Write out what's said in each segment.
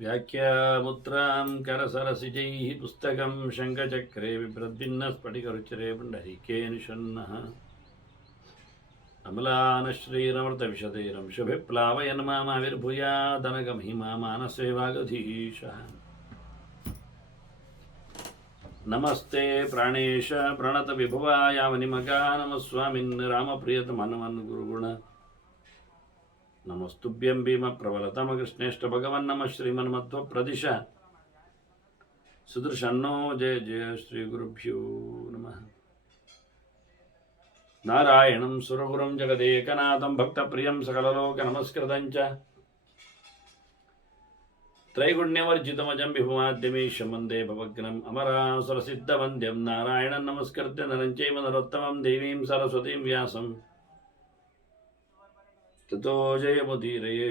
వ్యాఖ్యాముద్రాం కరసరసిజైः పుస్తకం శంఖచక్రే బిభ్రద్భిన్న స్ఫటికరుచిరే పుండరీకేనుషన్న. అమలానశ్రీరమృతవిశతైరం శుభిప్లావయన్మామావిర్భూయాదనగమహిమా మానసేవాగధీశ ನಮಸ್ತೆ ಪ್ರಾಣೇಶ ಪ್ರಣತ ವಿಭವ ಯಾವ ನಿಮಗ ನಮ ಸ್ವಾಮಿನ್ ರಾಮ ಪ್ರಿಯತ ಮನವನ್ ಗುರುಗುಣ. ನಮಸ್ತುಭ್ಯಂ ಭೀಮ ಪ್ರಬಲತಮ ಕೃಷ್ಣೇಷ್ಠ ಭಗವನ್ ನಮ ಶ್ರೀಮನ್ಮತ್ವ ಪ್ರದಿಶ. ಸುದೃಶನ್ನೋ ಜಯ ಜಯ ಶ್ರೀ ಗುರುಭ್ಯೋ ನಮಃ. ನಾರಾಯಣಂ ಸುರಗುರುಂ ಜಗದೇಕನಾಥಂ ಭಕ್ತ ಪ್ರಿಯಂ ಸಕಲಲೋಕ ನಮಸ್ಕೃತಂಚ. त्रैगुण्यवर्जितमजं विभुमाद्यमीशं वन्दे भवग्नम् अमरासुरसिद्धवन्द्यं नारायणं नमस्कृत्य नरं चैव नरोत्तमं देवीं सरस्वतीं व्यासम् ತಥೋ ಜಯಮುದೀರಯೇ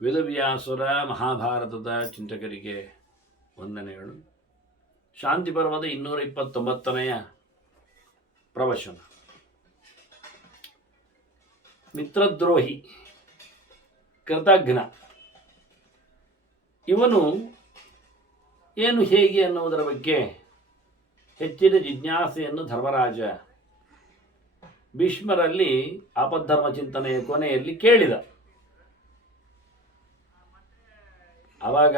ವೇದವ್ಯಾಸುರ ಮಹಾಭಾರತದ ಚಿಂತಕರಿಗೆ ವಂದನೆಗಳು ಶಾಂತಿ ಪರ್ವದ ಇನ್ನೂರ ಇಪ್ಪತ್ತೊಂಬತ್ತನೆಯ ಪ್ರವಚನ ಮಿತ್ರದ್ರೋಹಿ ಕೃತಜ್ಞ. ಇವನು ಏನು ಹೇಗೆ ಅನ್ನುವುದರ ಬಗ್ಗೆ ಹೆಚ್ಚಿನ ಜಿಜ್ಞಾಸೆಯನ್ನು ಧರ್ಮರಾಜ ಭೀಷ್ಮರಲ್ಲಿ ಅಪಧರ್ಮ ಚಿಂತನೆಯ ಕೊನೆಯಲ್ಲಿ ಕೇಳಿದ. ಆವಾಗ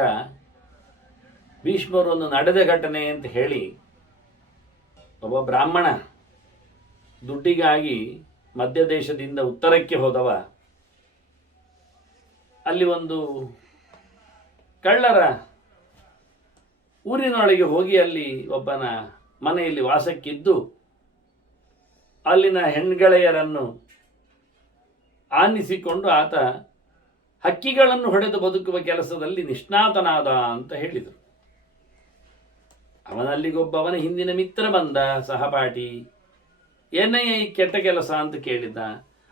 ಭೀಷ್ಮರು ಒಂದು ನಡೆದ ಘಟನೆ ಅಂತ ಹೇಳಿ ಒಬ್ಬ ಬ್ರಾಹ್ಮಣ ದುಡ್ಡಿಗಾಗಿ ಮಧ್ಯ ದೇಶದಿಂದ ಉತ್ತರಕ್ಕೆ ಹೋದವ ಅಲ್ಲಿ ಒಂದು ಕಳ್ಳರ ಊರಿನೊಳಗೆ ಹೋಗಿ ಅಲ್ಲಿ ಒಬ್ಬನ ಮನೆಯಲ್ಲಿ ವಾಸಕ್ಕಿದ್ದು, ಅಲ್ಲಿನ ಹೆಣ್ಗೆಳೆಯರನ್ನು ಆನಿಸಿಕೊಂಡು ಆತ ಹಕ್ಕಿಗಳನ್ನು ಹೊಡೆದು ಬದುಕುವ ಕೆಲಸದಲ್ಲಿ ನಿಷ್ಣಾತನಾದ ಅಂತ ಹೇಳಿದರು. ಅವನಲ್ಲಿಗೊಬ್ಬ ಅವನ ಹಿಂದಿನ ಮಿತ್ರ ಬಂದ ಸಹಪಾಠಿ ಏನೇ ಈ ಕೆಟ್ಟ ಕೆಲಸ ಅಂತ ಕೇಳಿದ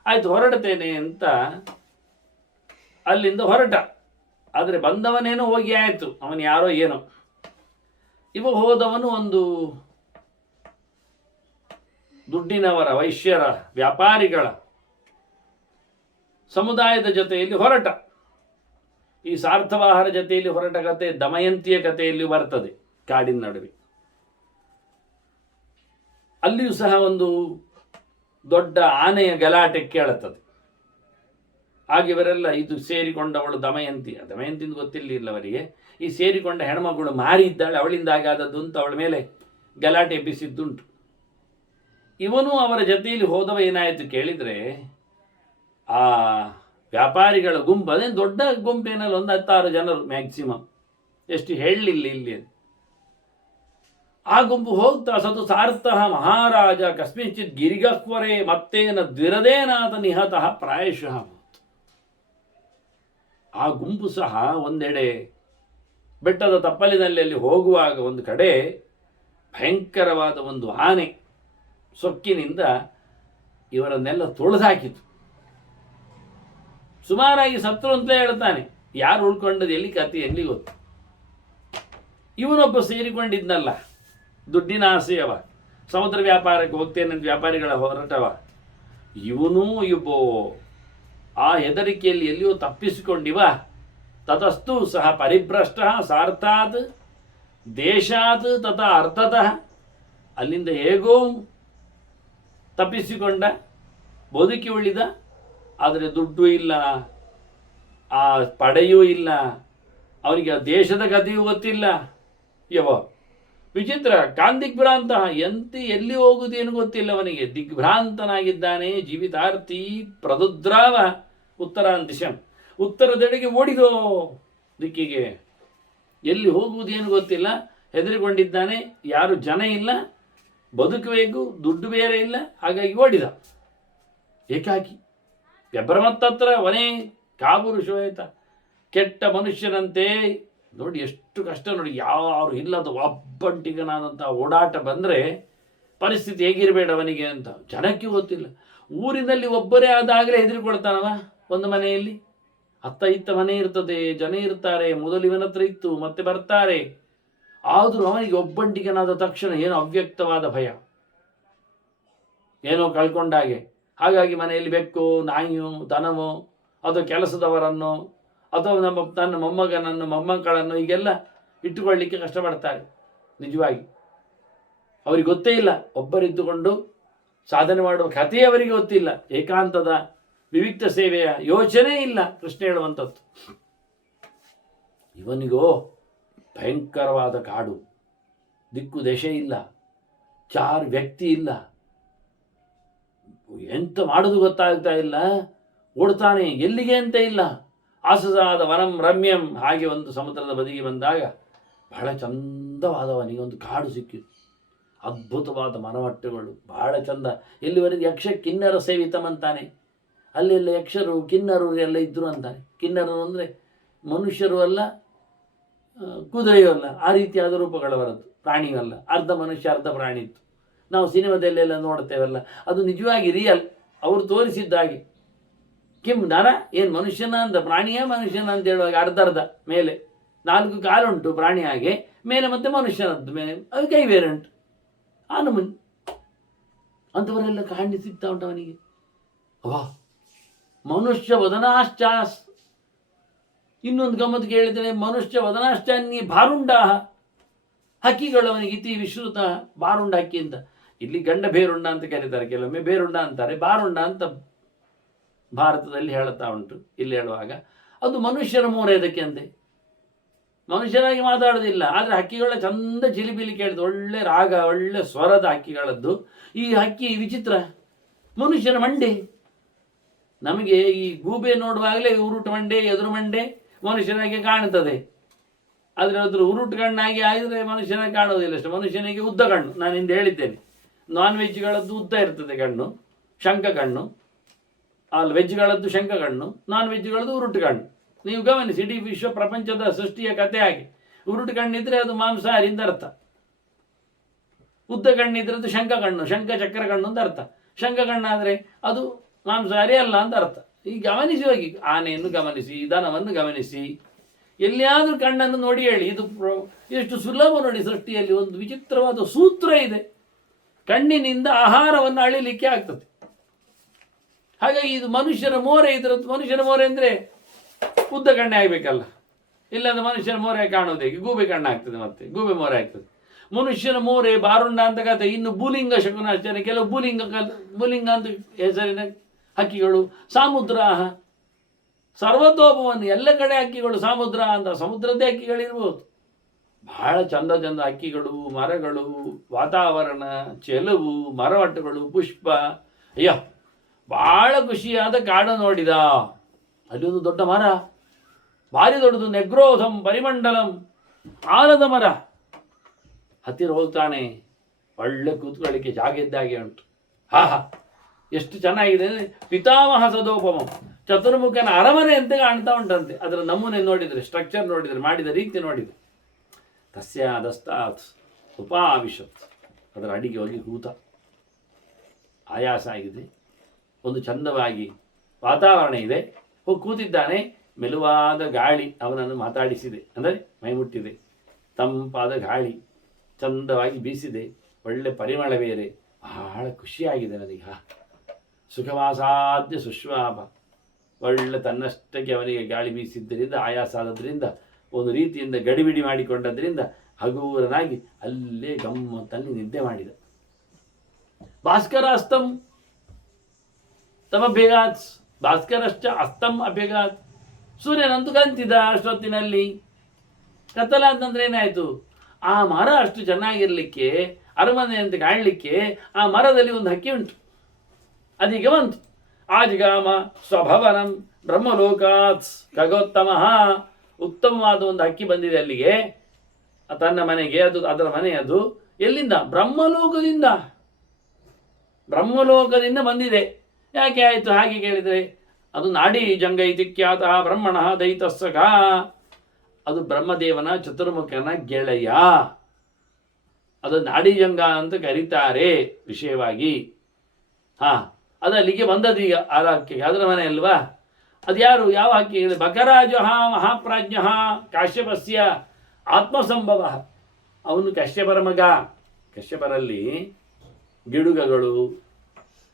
ಆಯ್ತು, ಹೊರಡ್ತೇನೆ ಅಂತ ಅಲ್ಲಿಂದ ಹೊರಟ. ಆದರೆ ಬಂದವನೇನೋ ಹೋಗಿ ಆಯಿತು. ಅವನು ಯಾರೋ ಏನೋ. ಇವ ಹೋದವನು ಒಂದು ದುಡ್ಡಿನವರ, ವೈಶ್ಯರ, ವ್ಯಾಪಾರಿಗಳ ಸಮುದಾಯದ ಜೊತೆಯಲ್ಲಿ ಹೊರಟ. ಈ ಸಾರ್ಥವಾಹರ ಜೊತೆಯಲ್ಲಿ ಹೊರಟ ಕತೆ ದಮಯಂತಿಯ ಕಥೆಯಲ್ಲಿ ಬರ್ತದೆ, ಕಾಡಿನ ನಡುವೆ. ಅಲ್ಲಿಯೂ ಸಹ ಒಂದು ದೊಡ್ಡ ಆನೆಯ ಗಲಾಟೆ ಕೇಳುತ್ತದೆ. ಹಾಗೆ ಇವರೆಲ್ಲ ಇದು ಸೇರಿಕೊಂಡವಳು ದಮಯಂತಿ. ದಮಯಂತಿಂದು ಗೊತ್ತಿರಲಿಲ್ಲ ಅವರಿಗೆ ಈ ಸೇರಿಕೊಂಡ ಹೆಣ್ಮಗಳು ಮಾರಿ ಇದ್ದಾಳೆ ಅವಳಿಂದಾಗಿ ಆದದ್ದು ಅಂತ ಅವಳ ಮೇಲೆ ಗಲಾಟೆ ಎಬ್ಬಿಸಿದ್ದುಂಟು. ಇವನು ಅವರ ಜೊತೆಯಲ್ಲಿ ಹೋದವ ಏನಾಯಿತು ಕೇಳಿದರೆ, ಆ ವ್ಯಾಪಾರಿಗಳ ಗುಂಪು ಅದೇನು ದೊಡ್ಡ ಗುಂಪೇನಲ್ಲಿ ಒಂದು ಹತ್ತಾರು ಜನರು ಮ್ಯಾಕ್ಸಿಮಮ್ ಎಷ್ಟು ಹೇಳಲಿಲ್ಲ ಇಲ್ಲಿ. ಆ ಗುಂಪು ಹೋಗ್ತಾ ಸತು ಸಾರ್ಥ ಮಹಾರಾಜ ಕಸ್ಮಿಂಚಿತ್ ಗಿರಿಗಹ್ವರೇ ಮತ್ತೇನ ದ್ವಿರದೇನಾದ ನಿಹತಃ ಪ್ರಾಯಶಃ. ಆ ಗುಂಪು ಸಹ ಒಂದೆಡೆ ಬೆಟ್ಟದ ತಪ್ಪಲಿನಲ್ಲಿ ಅಲ್ಲಿ ಹೋಗುವಾಗ ಒಂದು ಕಡೆ ಭಯಂಕರವಾದ ಒಂದು ಆನೆ ಸೊಕ್ಕಿನಿಂದ ಇವರನ್ನೆಲ್ಲ ತೊಳೆದಾಕಿತು. ಸುಮಾರಾಗಿ ಸತ್ರು ಅಂತಲೇ ಹೇಳ್ತಾನೆ, ಯಾರು ಉಳ್ಕೊಂಡದ್ದು ಎಲ್ಲಿ ಕತೆ ಎಲ್ಲಿ ಗೊತ್ತು. ಇವನೊಬ್ಬ ಸೇರಿಕೊಂಡಿದ್ನಲ್ಲ, ದುಡ್ಡಿನ ಆಸೆಯವ, ಸಮುದ್ರ ವ್ಯಾಪಾರಕ್ಕೆ ಹೋಗ್ತೇನೆ ವ್ಯಾಪಾರಿಗಳ ಹೊರಟವ. ಇವನೂ ಇಬ್ಬೋ ಆ ಹೆದರಿಕೆಯಲ್ಲಿ ಎಲ್ಲಿಯೂ ತಪ್ಪಿಸಿಕೊಂಡಿವ. ತತಸ್ತು ಸಹ ಪರಿಭ್ರಷ್ಟ ಸಾರ್ಥಾತ್, ದೇಶಾತ್ ತತ ಅರ್ಥತಃ. ಅಲ್ಲಿಂದ ಹೇಗೋ ತಪ್ಪಿಸಿಕೊಂಡ, ಬದುಕಿ ಉಳಿದ, ಆದರೆ ದುಡ್ಡು ಇಲ್ಲ, ಆ ಪಡೆಯೂ ಇಲ್ಲ ಅವನಿಗೆ ಆ ದೇಶದ ಗತಿಯೂ ಗೊತ್ತಿಲ್ಲ. ಯವ ವಿಚಿತ್ರ. ಕಾಂದಿಗ್ಭ್ರಾಂತ ಎಂತಿ ಎಲ್ಲಿ ಹೋಗುವುದೇನು ಗೊತ್ತಿಲ್ಲ ಅವನಿಗೆ. ದಿಗ್ಭ್ರಾಂತನಾಗಿದ್ದಾನೆ ಜೀವಿತಾರ್ಥಿ ಪ್ರದುದ್ರಾವ. ಉತ್ತರಾಂತಿಶಂ ಉತ್ತರದೆಡೆಗೆ ಓಡಿದೋ ದಿಕ್ಕಿಗೆ. ಎಲ್ಲಿ ಹೋಗುವುದೇನು ಗೊತ್ತಿಲ್ಲ. ಹೆದರಿಕೊಂಡಿದ್ದಾನೆ. ಯಾರು ಜನ ಇಲ್ಲ. ಬದುಕಬೇಕು ದುಡ್ಡು ಬೇರೆ ಇಲ್ಲ. ಹಾಗಾಗಿ ಓಡಿದ. ಏಕಾಕಿ. ವ್ಯಭ್ರಮತ್ತತ್ರ ವನೇ ಕಾಬುರು ಶೋಯತ. ಕೆಟ್ಟ ಮನುಷ್ಯನಂತೆ ನೋಡಿ ಎಷ್ಟು ಕಷ್ಟ ನೋಡಿ, ಯಾರು ಇಲ್ಲದ ಒಬ್ಬಂಟಿಗನಾದಂಥ ಓಡಾಟ ಬಂದರೆ ಪರಿಸ್ಥಿತಿ ಹೇಗಿರಬೇಡ ಅವನಿಗೆ ಅಂತ. ಜನಕ್ಕೆ ಗೊತ್ತಿಲ್ಲ. ಊರಿನಲ್ಲಿ ಒಬ್ಬರೇ ಆದಾಗಲೇ ಹೆದರಿಕೊಳ್ತಾನವ ಒಂದು ಮನೆಯಲ್ಲಿ. ಅತ್ತ ಇತ್ತ ಮನೆ ಇರ್ತದೆ, ಜನ ಇರ್ತಾರೆ ಮೊದಲು ಇವನ ಹತ್ರ ಇತ್ತು, ಮತ್ತೆ ಬರ್ತಾರೆ. ಆದರೂ ಅವನಿಗೆ ಒಬ್ಬಂಟಿಗನಾದ ತಕ್ಷಣ ಏನು ಅವ್ಯಕ್ತವಾದ ಭಯ. ಏನೋ ಕಳ್ಕೊಂಡಾಗೆ. ಹಾಗಾಗಿ ಮನೆಯಲ್ಲಿ ಬೆಕ್ಕು, ನಾಯಿಯೋ, ದನವೋ, ಅದು ಕೆಲಸದವರನ್ನು ಅಥವಾ ನಮ್ಮ, ತನ್ನ ಮೊಮ್ಮಗನನ್ನು ಮೊಮ್ಮಕ್ಕಳನ್ನು ಹೀಗೆಲ್ಲ ಇಟ್ಟುಕೊಳ್ಳಲಿಕ್ಕೆ ಕಷ್ಟಪಡ್ತಾರೆ. ನಿಜವಾಗಿ. ಅವರಿಗೆ ಗೊತ್ತೇ ಇಲ್ಲ. ಒಬ್ಬರಿದ್ದುಕೊಂಡು ಸಾಧನೆ ಮಾಡುವ ಕಥೆಯೇ ಅವರಿಗೆ ಗೊತ್ತಿಲ್ಲ. ಏಕಾಂತದ ವಿವಿಕ್ತ ಸೇವೆಯ ಯೋಚನೆ ಇಲ್ಲ ಕೃಷ್ಣ ಹೇಳುವಂಥದ್ದು. ಇವನಿಗೋ ಭಯಂಕರವಾದ ಕಾಡು. ದಿಕ್ಕು ದೇಶ ಇಲ್ಲ. ಚಾರ್ ವ್ಯಕ್ತಿ ಇಲ್ಲ. ಎಂತ ಮಾಡೋದು ಗೊತ್ತಾಗ್ತಾ ಇಲ್ಲ. ಓಡ್ತಾನೆ. ಎಲ್ಲಿಗೆ ಅಂತ ಇಲ್ಲ. ಆಸಸಾದ ವನಂ ರಮ್ಯಂ ಹಾಗೆ ಒಂದು ಸಮುದ್ರದ ಬದಿಗೆ ಬಂದಾಗ ಬಹಳ ಚಂದವಾದವನಿಗೆ ಒಂದು ಕಾಡು ಸಿಕ್ಕಿತು. ಅದ್ಭುತವಾದ ಮನವಟ್ಟುಗಳು ಬಹಳ ಚಂದ. ಎಲ್ಲಿವರೆಗೂ ಯಕ್ಷ ಕಿನ್ನರ ಸೇವಿತಮಂತಾನೆ ಅಲ್ಲೆಲ್ಲ ಯಕ್ಷರು ಕಿನ್ನರು ಎಲ್ಲ ಇದ್ದರು ಅಂತಾನೆ. ಕಿನ್ನರು ಅಂದರೆ ಮನುಷ್ಯರು ಅಲ್ಲ ಕುದುರೆಯೂ ಅಲ್ಲ, ಆ ರೀತಿಯಾದ ರೂಪಗಳವರದ್ದು, ಪ್ರಾಣಿಯೂ ಅಲ್ಲ. ಅರ್ಧ ಮನುಷ್ಯ, ಅರ್ಧ ಪ್ರಾಣಿ ಇತ್ತು. ನಾವು ಸಿನಿಮಾದಲ್ಲೆಲ್ಲ ನೋಡ್ತೇವಲ್ಲ, ಅದು ನಿಜವಾಗಿ ರಿಯಲ್ ಅವರು ತೋರಿಸಿದ್ದಾಗೆ ಕಿಂ ನರ ಏನು ಮನುಷ್ಯನ ಅಂತ ಪ್ರಾಣಿಯ ಮನುಷ್ಯನ ಅಂತ ಹೇಳುವಾಗ ಅರ್ಧ ಅರ್ಧ. ಮೇಲೆ ನಾಲ್ಕು ಕಾಲುಂಟು ಪ್ರಾಣಿ ಹಾಗೆ. ಮೇಲೆ ಮತ್ತೆ ಮನುಷ್ಯನದ್ದು ಮೇಲೆ. ಅದು ಕೈ ಬೇರೆ ಉಂಟು ಆನಮನ್ ಅಂಥವರೆಲ್ಲ ಕಾಂಡಿ ಉಂಟು ಅವನಿಗೆ. ಅವಾ ಮನುಷ್ಯ ವದನಾಶ್ಚಾಸ್. ಇನ್ನೊಂದು ಗಮ್ಮತ್ತು ಕೇಳಿದರೆ ಮನುಷ್ಯ ವದನಾಶ್ಚಾನ್ಯ ಬಾರುಂಡ ಹಕ್ಕಿಗಳು ಅವನಿಗೆ ಇತಿ ವಿಶ್ರುತ ಬಾರುಂಡ ಹಕ್ಕಿ ಅಂತ. ಇಲ್ಲಿ ಗಂಡ ಬೇರುಂಡ ಅಂತ ಕರೀತಾರೆ, ಕೆಲವೊಮ್ಮೆ ಬೇರುಂಡ ಅಂತಾರೆ ಬಾರುಂಡ ಅಂತ ಭಾರತದಲ್ಲಿ ಹೇಳುತ್ತಾ ಉಂಟು, ಇಲ್ಲಿ ಹೇಳುವಾಗ. ಅದು ಮನುಷ್ಯರ ಮೂರೇದಕ್ಕೆ ಅಂತೆ ಮನುಷ್ಯರಾಗಿ ಮಾತಾಡೋದಿಲ್ಲ, ಆದರೆ ಹಕ್ಕಿಗಳ ಚಂದ ಚಿಲಿಪಿಲಿ ಕೇಳಿದ್ದು ಒಳ್ಳೆ ರಾಗ, ಒಳ್ಳೆ ಸ್ವರದ ಹಕ್ಕಿಗಳದ್ದು. ಈ ಹಕ್ಕಿ ವಿಚಿತ್ರ, ಮನುಷ್ಯನ ಮಂಡೆ. ನಮಗೆ ಈ ಗೂಬೆ ನೋಡುವಾಗಲೇ ಉರುಟು ಮಂಡೆ, ಎದುರು ಮಂಡೆ ಮನುಷ್ಯನಾಗೆ ಕಾಣುತ್ತದೆ. ಆದರೆ ಅದ್ರ ಉರುಟು ಕಣ್ಣಾಗಿ ಆದರೆ ಮನುಷ್ಯನಾಗಿ ಕಾಣುವುದಿಲ್ಲ ಅಷ್ಟೇ, ಮನುಷ್ಯನಿಗೆ ಉದ್ದ ಕಣ್ಣು. ನಾನು ಹಿಂದೆ ಹೇಳಿದ್ದೇನೆ. ನಾನ್ ವೆಜ್ಗಳದ್ದು ಉದ್ದ ಇರ್ತದೆ ಕಣ್ಣು, ಶಂಖ ಕಣ್ಣು. ಅಲ್ಲಿ ವೆಜ್ಗಳದ್ದು ಶಂಕಗಣ್ಣು ನಾನ್ ವೆಜ್ಗಳದ್ದು ಉರುಟು ಕಣ್ಣು ನೀವು ಗಮನಿಸಿ ಇಡೀ ವಿಶ್ವ ಪ್ರಪಂಚದ ಸೃಷ್ಟಿಯ ಕಥೆ ಆಗಿ ಉರುಟು ಕಣ್ಣಿದ್ರೆ ಅದು ಮಾಂಸಾಹಾರಿ ಅಂತ ಅರ್ಥ. ಉದ್ದ ಕಣ್ಣಿದ್ರೆ ಅದು ಶಂಕ ಕಣ್ಣು ಶಂಕ ಚಕ್ರ ಕಣ್ಣು ಅಂತ ಅರ್ಥ. ಶಂಕ ಕಣ್ಣಾದರೆ ಅದು ಮಾಂಸಾಹಾರಿ ಅಲ್ಲ ಅಂತ ಅರ್ಥ. ಈ ಗಮನಿಸಿ ಹೋಗಿ, ಆನೆಯನ್ನು ಗಮನಿಸಿ, ದನವನ್ನು ಗಮನಿಸಿ. ಎಲ್ಲಿಯಾದರೂ ಕಣ್ಣನ್ನು ನೋಡಿ ಹೇಳಿ. ಇದು ಎಷ್ಟು ಸುಲಭ ನೋಡಿ ಸೃಷ್ಟಿಯಲ್ಲಿ ಒಂದು ವಿಚಿತ್ರವಾದ ಸೂತ್ರ ಇದೆ. ಕಣ್ಣಿನಿಂದ ಆಹಾರವನ್ನು ಅಳಿಲಿಕ್ಕೆ ಆಗ್ತದೆ. ಹಾಗಾಗಿ ಇದು ಮನುಷ್ಯನ ಮೋರೆ ಇದ್ರ, ಮನುಷ್ಯನ ಮೋರೆ ಅಂದರೆ ಉದ್ದ ಕಣ್ಣೆ ಆಗಬೇಕಲ್ಲ. ಇಲ್ಲಾಂದ್ರೆ ಮನುಷ್ಯನ ಮೋರೆ ಕಾಣೋದು ಹೇಗೆ? ಗೂಬೆ ಕಣ್ಣು ಆಗ್ತದೆ ಮತ್ತೆ, ಗೂಬೆ ಮೋರೆ ಆಗ್ತದೆ. ಮನುಷ್ಯನ ಮೋರೆ, ಬಾರುಂಡ ಅಂತ ಕಥೆ ಇನ್ನು ಭೂಲಿಂಗ ಶಕುನಾಶ್ಚರ್ಯ ಕೆಲವು ಭೂಲಿಂಗ ಭೂಲಿಂಗ ಅಂತ ಹೆಸರಿನ ಹಕ್ಕಿಗಳು ಸಾಮುದ್ರ ಸರ್ವತೋಪವನ್ನು ಎಲ್ಲ ಕಡೆ ಹಕ್ಕಿಗಳು, ಸಮುದ್ರ ಅಂತ ಸಮುದ್ರದ್ದೇ ಹಕ್ಕಿಗಳಿರ್ಬೋದು ಬಹಳ ಚಂದ ಚಂದ ಹಕ್ಕಿಗಳು, ಮರಗಳು, ವಾತಾವರಣ, ಚೆಲುವು, ಮರವಟ್ಟುಗಳು, ಪುಷ್ಪ, ಅಯ್ಯೋ ಬಹಳ ಖುಷಿಯಾದ ಕಾಡು ನೋಡಿದ. ಅಲ್ಲಿ ಒಂದು ದೊಡ್ಡ ಮರ. ಭಾರಿ ದೊಡ್ಡದು ನೆಗ್ರೋಧಂ ಪರಿಮಂಡಲಂ ಆಲದ ಮರ. ಹತ್ತಿರ ಹೋಗ್ತಾನೆ. ಒಳ್ಳೆ ಕೂತ್ಕೊಳ್ಳಿಕ್ಕೆ ಜಾಗ ಇದ್ದಾಗೆ ಉಂಟು. ಹಾ ಹಾ. ಎಷ್ಟು ಚೆನ್ನಾಗಿದೆ ಅಂದರೆ ಪಿತಾಮಹ ಸದೋಪಮ. ಚತುರ್ಮುಖನ ಅರಮನೆ ಅಂತ ಕಾಣ್ತಾ ಉಂಟಂತೆ. ಅದರ ನಮೂನೆ ನೋಡಿದರೆ ಸ್ಟ್ರಕ್ಚರ್ ನೋಡಿದರೆ, ಮಾಡಿದ ರೀತಿ ನೋಡಿದರೆ. ತಸ್ಯ ದಸ್ತಾತ್ ಉಪಾವಿಶತ್. ಅದರ ಅಡಿಗೆ ಹೋಗಿ ಕೂತ. ಆಯಾಸ ಆಗಿದೆ. ಒಂದು ಚಂದವಾಗಿ ವಾತಾವರಣ ಇದೆ. ಹೋಗಿ ಕೂತಿದ್ದಾನೆ, ಮೆಲುವಾದ ಗಾಳಿ ಅವನನ್ನು ಮಾತಾಡಿಸಿದೆ. ಅಂದರೆ ಮೈಮುಟ್ಟಿದೆ. ತಂಪಾದ ಗಾಳಿ ಚಂದವಾಗಿ ಬೀಸಿದೆ. ಒಳ್ಳೆ ಪರಿಮಳ ಬೇರೆ ಬಹಳ ಖುಷಿಯಾಗಿದೆ ನನಗೆ ಸುಖವಾಸಾಧ್ಯ ಸುಶ್ವಾಪ ಒಳ್ಳೆ ತನ್ನಷ್ಟಕ್ಕೆ ಅವನಿಗೆ ಗಾಳಿ ಬೀಸಿದ್ದರಿಂದ, ಆಯಾಸ ಆದದ್ರಿಂದ, ಒಂದು ರೀತಿಯಿಂದ ಗಡಿಬಿಡಿ ಮಾಡಿಕೊಂಡದ್ರಿಂದ ಹಗೂರನಾಗಿ ಅಲ್ಲೇ ಗಮ್ಮತ್ತಲ್ಲಿ ನಿದ್ದೆ ಮಾಡಿದ. ಭಾಸ್ಕರ ಅಸ್ತಂ ತಮಭ್ಯಗಾತ್ ಭಾಸ್ಕರಶ್ಚ ಅಸ್ತಂ ಅಭ್ಯಗಾತ್ ಸೂರ್ಯನಂತೂ ಕಂತಿದ ಅಷ್ಟೊತ್ತಿನಲ್ಲಿ. ಕತ್ತಲ ಅಂತಂದ್ರೆ ಏನಾಯ್ತು? ಆ ಮರ ಅಷ್ಟು ಚೆನ್ನಾಗಿರ್ಲಿಕ್ಕೆ, ಅರಮನೆಯಂತೆ ಕಾಣಲಿಕ್ಕೆ ಆ ಮರದಲ್ಲಿ ಒಂದು ಹಕ್ಕಿ ಉಂಟು. ಅದೀಗ ಬಂತು. ಆಜ್ಗಾಮ ಸ್ವಭವನಂ ಬ್ರಹ್ಮಲೋಕಾತ್ ಖಗೋತ್ತಮ ಉತ್ತಮವಾದ ಒಂದು ಹಕ್ಕಿ ಬಂದಿದೆ ಅಲ್ಲಿಗೆ. ತನ್ನ ಮನೆಗೆ, ಅದು ಅದರ ಮನೆ ಅದು. ಎಲ್ಲಿಂದ? ಬ್ರಹ್ಮಲೋಕದಿಂದ. ಬ್ರಹ್ಮಲೋಕದಿಂದ ಬಂದಿದೆ. ಯಾಕೆ ಆಯಿತು ಹಾಗೆ ಕೇಳಿದರೆ? ಅದು ನಾಡಿ ಜಂಗ ಇತಿ ಖ್ಯಾತ ಬ್ರಹ್ಮಣ ದೈತಸ್ಸಗ ಅದು ಬ್ರಹ್ಮದೇವನ ಚತುರ್ಮುಖನ ಗೆಳೆಯ. ಅದು ನಾಡಿಜಂಗ ಅಂತ ಕರೀತಾರೆ ವಿಷಯವಾಗಿ. ಹಾ, ಅದು ಅಲ್ಲಿಗೆ ಬಂದದೀಗ ಆರ ಹಕ್ಕಿಗೆ ಅದರ ಮನೆ ಅಲ್ವಾ? ಅದು ಯಾರು? ಯಾವ ಹಕ್ಕಿ ಹೇಳಿ ಬಕರಾಜ ಮಹಾಪ್ರಾಜ್ಞ ಕಾಶ್ಯಪಸ್ಯ ಆತ್ಮಸಂಭವ. ಅವನು ಕಶ್ಯಪರ ಮಗ. ಕಶ್ಯಪರಲ್ಲಿ ಗಿಡುಗಗಳು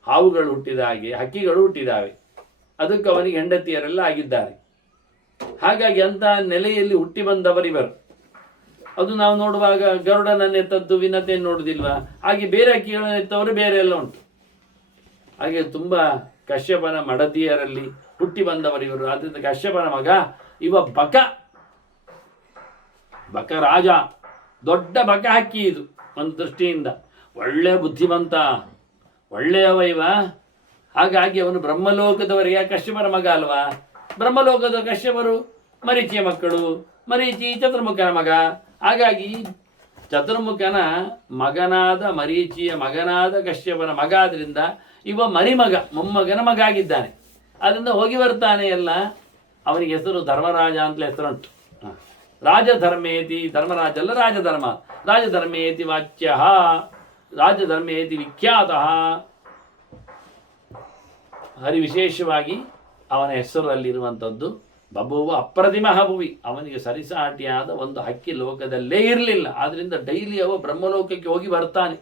ಹಾವುಗಳು ಹುಟ್ಟಿದ ಹಾಗೆ, ಹಕ್ಕಿಗಳು ಹುಟ್ಟಿದಾವೆ. ಅದಕ್ಕೆ ಅವನಿಗೆ ಹೆಂಡತಿಯರೆಲ್ಲ ಆಗಿದ್ದಾರೆ. ಹಾಗಾಗಿ ಅಂತ ನೆಲೆಯಲ್ಲಿ ಹುಟ್ಟಿ ಬಂದವರಿವರು ಅದು ನಾವು ನೋಡುವಾಗ ಗರುಡನನ್ನೆತ್ತದ್ದು ವಿನತೆಯನ್ನು ನೋಡುದಿಲ್ವ ಹಾಗೆ ಬೇರೆ ಹಕ್ಕಿಗಳನ್ನು ಎತ್ತವರು ಬೇರೆ ಎಲ್ಲ ಉಂಟು. ಹಾಗೆ ತುಂಬಾ ಕಶ್ಯಪನ ಮಡದಿಯರಲ್ಲಿ ಹುಟ್ಟಿ ಬಂದವರಿವರು ಆದ್ದರಿಂದ ಕಶ್ಯಪನ ಮಗ ಇವ ಬಕ. ಬಕ ರಾಜ. ದೊಡ್ಡ ಬಕ ಹಕ್ಕಿ ಇದು. ಒಂದು ದೃಷ್ಟಿಯಿಂದ. ಒಳ್ಳೆ ಬುದ್ಧಿವಂತ. ಒಳ್ಳೆಯವ ಇವ ಹಾಗಾಗಿ ಅವನು ಬ್ರಹ್ಮಲೋಕದವರಿಗೆ ಕಶ್ಯಪರ ಮಗ ಅಲ್ವಾ? ಬ್ರಹ್ಮಲೋಕದ ಕಶ್ಯಪರು ಮರೀಚಿಯ ಮಕ್ಕಳು, ಮರೀಚಿ ಚತುರ್ಮುಖನ ಮಗ. ಹಾಗಾಗಿ ಚತುರ್ಮುಖನ ಮಗನಾದ ಮರೀಚಿಯ ಮಗನಾದ ಕಶ್ಯಪನ ಮಗ ಆದ್ರಿಂದ ಇವ ಮರಿಮಗ, ಮೊಮ್ಮಗನ ಮಗ ಆಗಿದ್ದಾನೆ. ಅದರಿಂದ ಹೋಗಿ ಬರ್ತಾನೆ ಎಲ್ಲ ಅವನಿಗೆ ಹೆಸರು ಧರ್ಮರಾಜ ಅಂತಲೇ ಹೆಸರುಂಟು. ರಾಜಧರ್ಮೇತಿ ಧರ್ಮರಾಜ ಅಲ್ಲ, ರಾಜಧರ್ಮ. ರಾಜಧರ್ಮೇತಿ ವಾಚ್ಯ ರಾಜಧರ್ಮೇತಿ ವಿಖ್ಯಾತ. ಹರಿ ವಿಶೇಷವಾಗಿ ಅವನ ಹೆಸರಲ್ಲಿರುವಂಥದ್ದು ಬಬುವ ಅಪ್ರತಿಮ ಭುವಿ ಅವನಿಗೆ ಸರಿಸಾಟಿಯಾದ ಒಂದು ಹಕ್ಕಿ ಲೋಕದಲ್ಲೇ ಇರಲಿಲ್ಲ. ಆದ್ರಿಂದ ಡೈಲಿ ಅವ ಬ್ರಹ್ಮಲೋಕಕ್ಕೆ ಹೋಗಿ ಬರ್ತಾನೆ.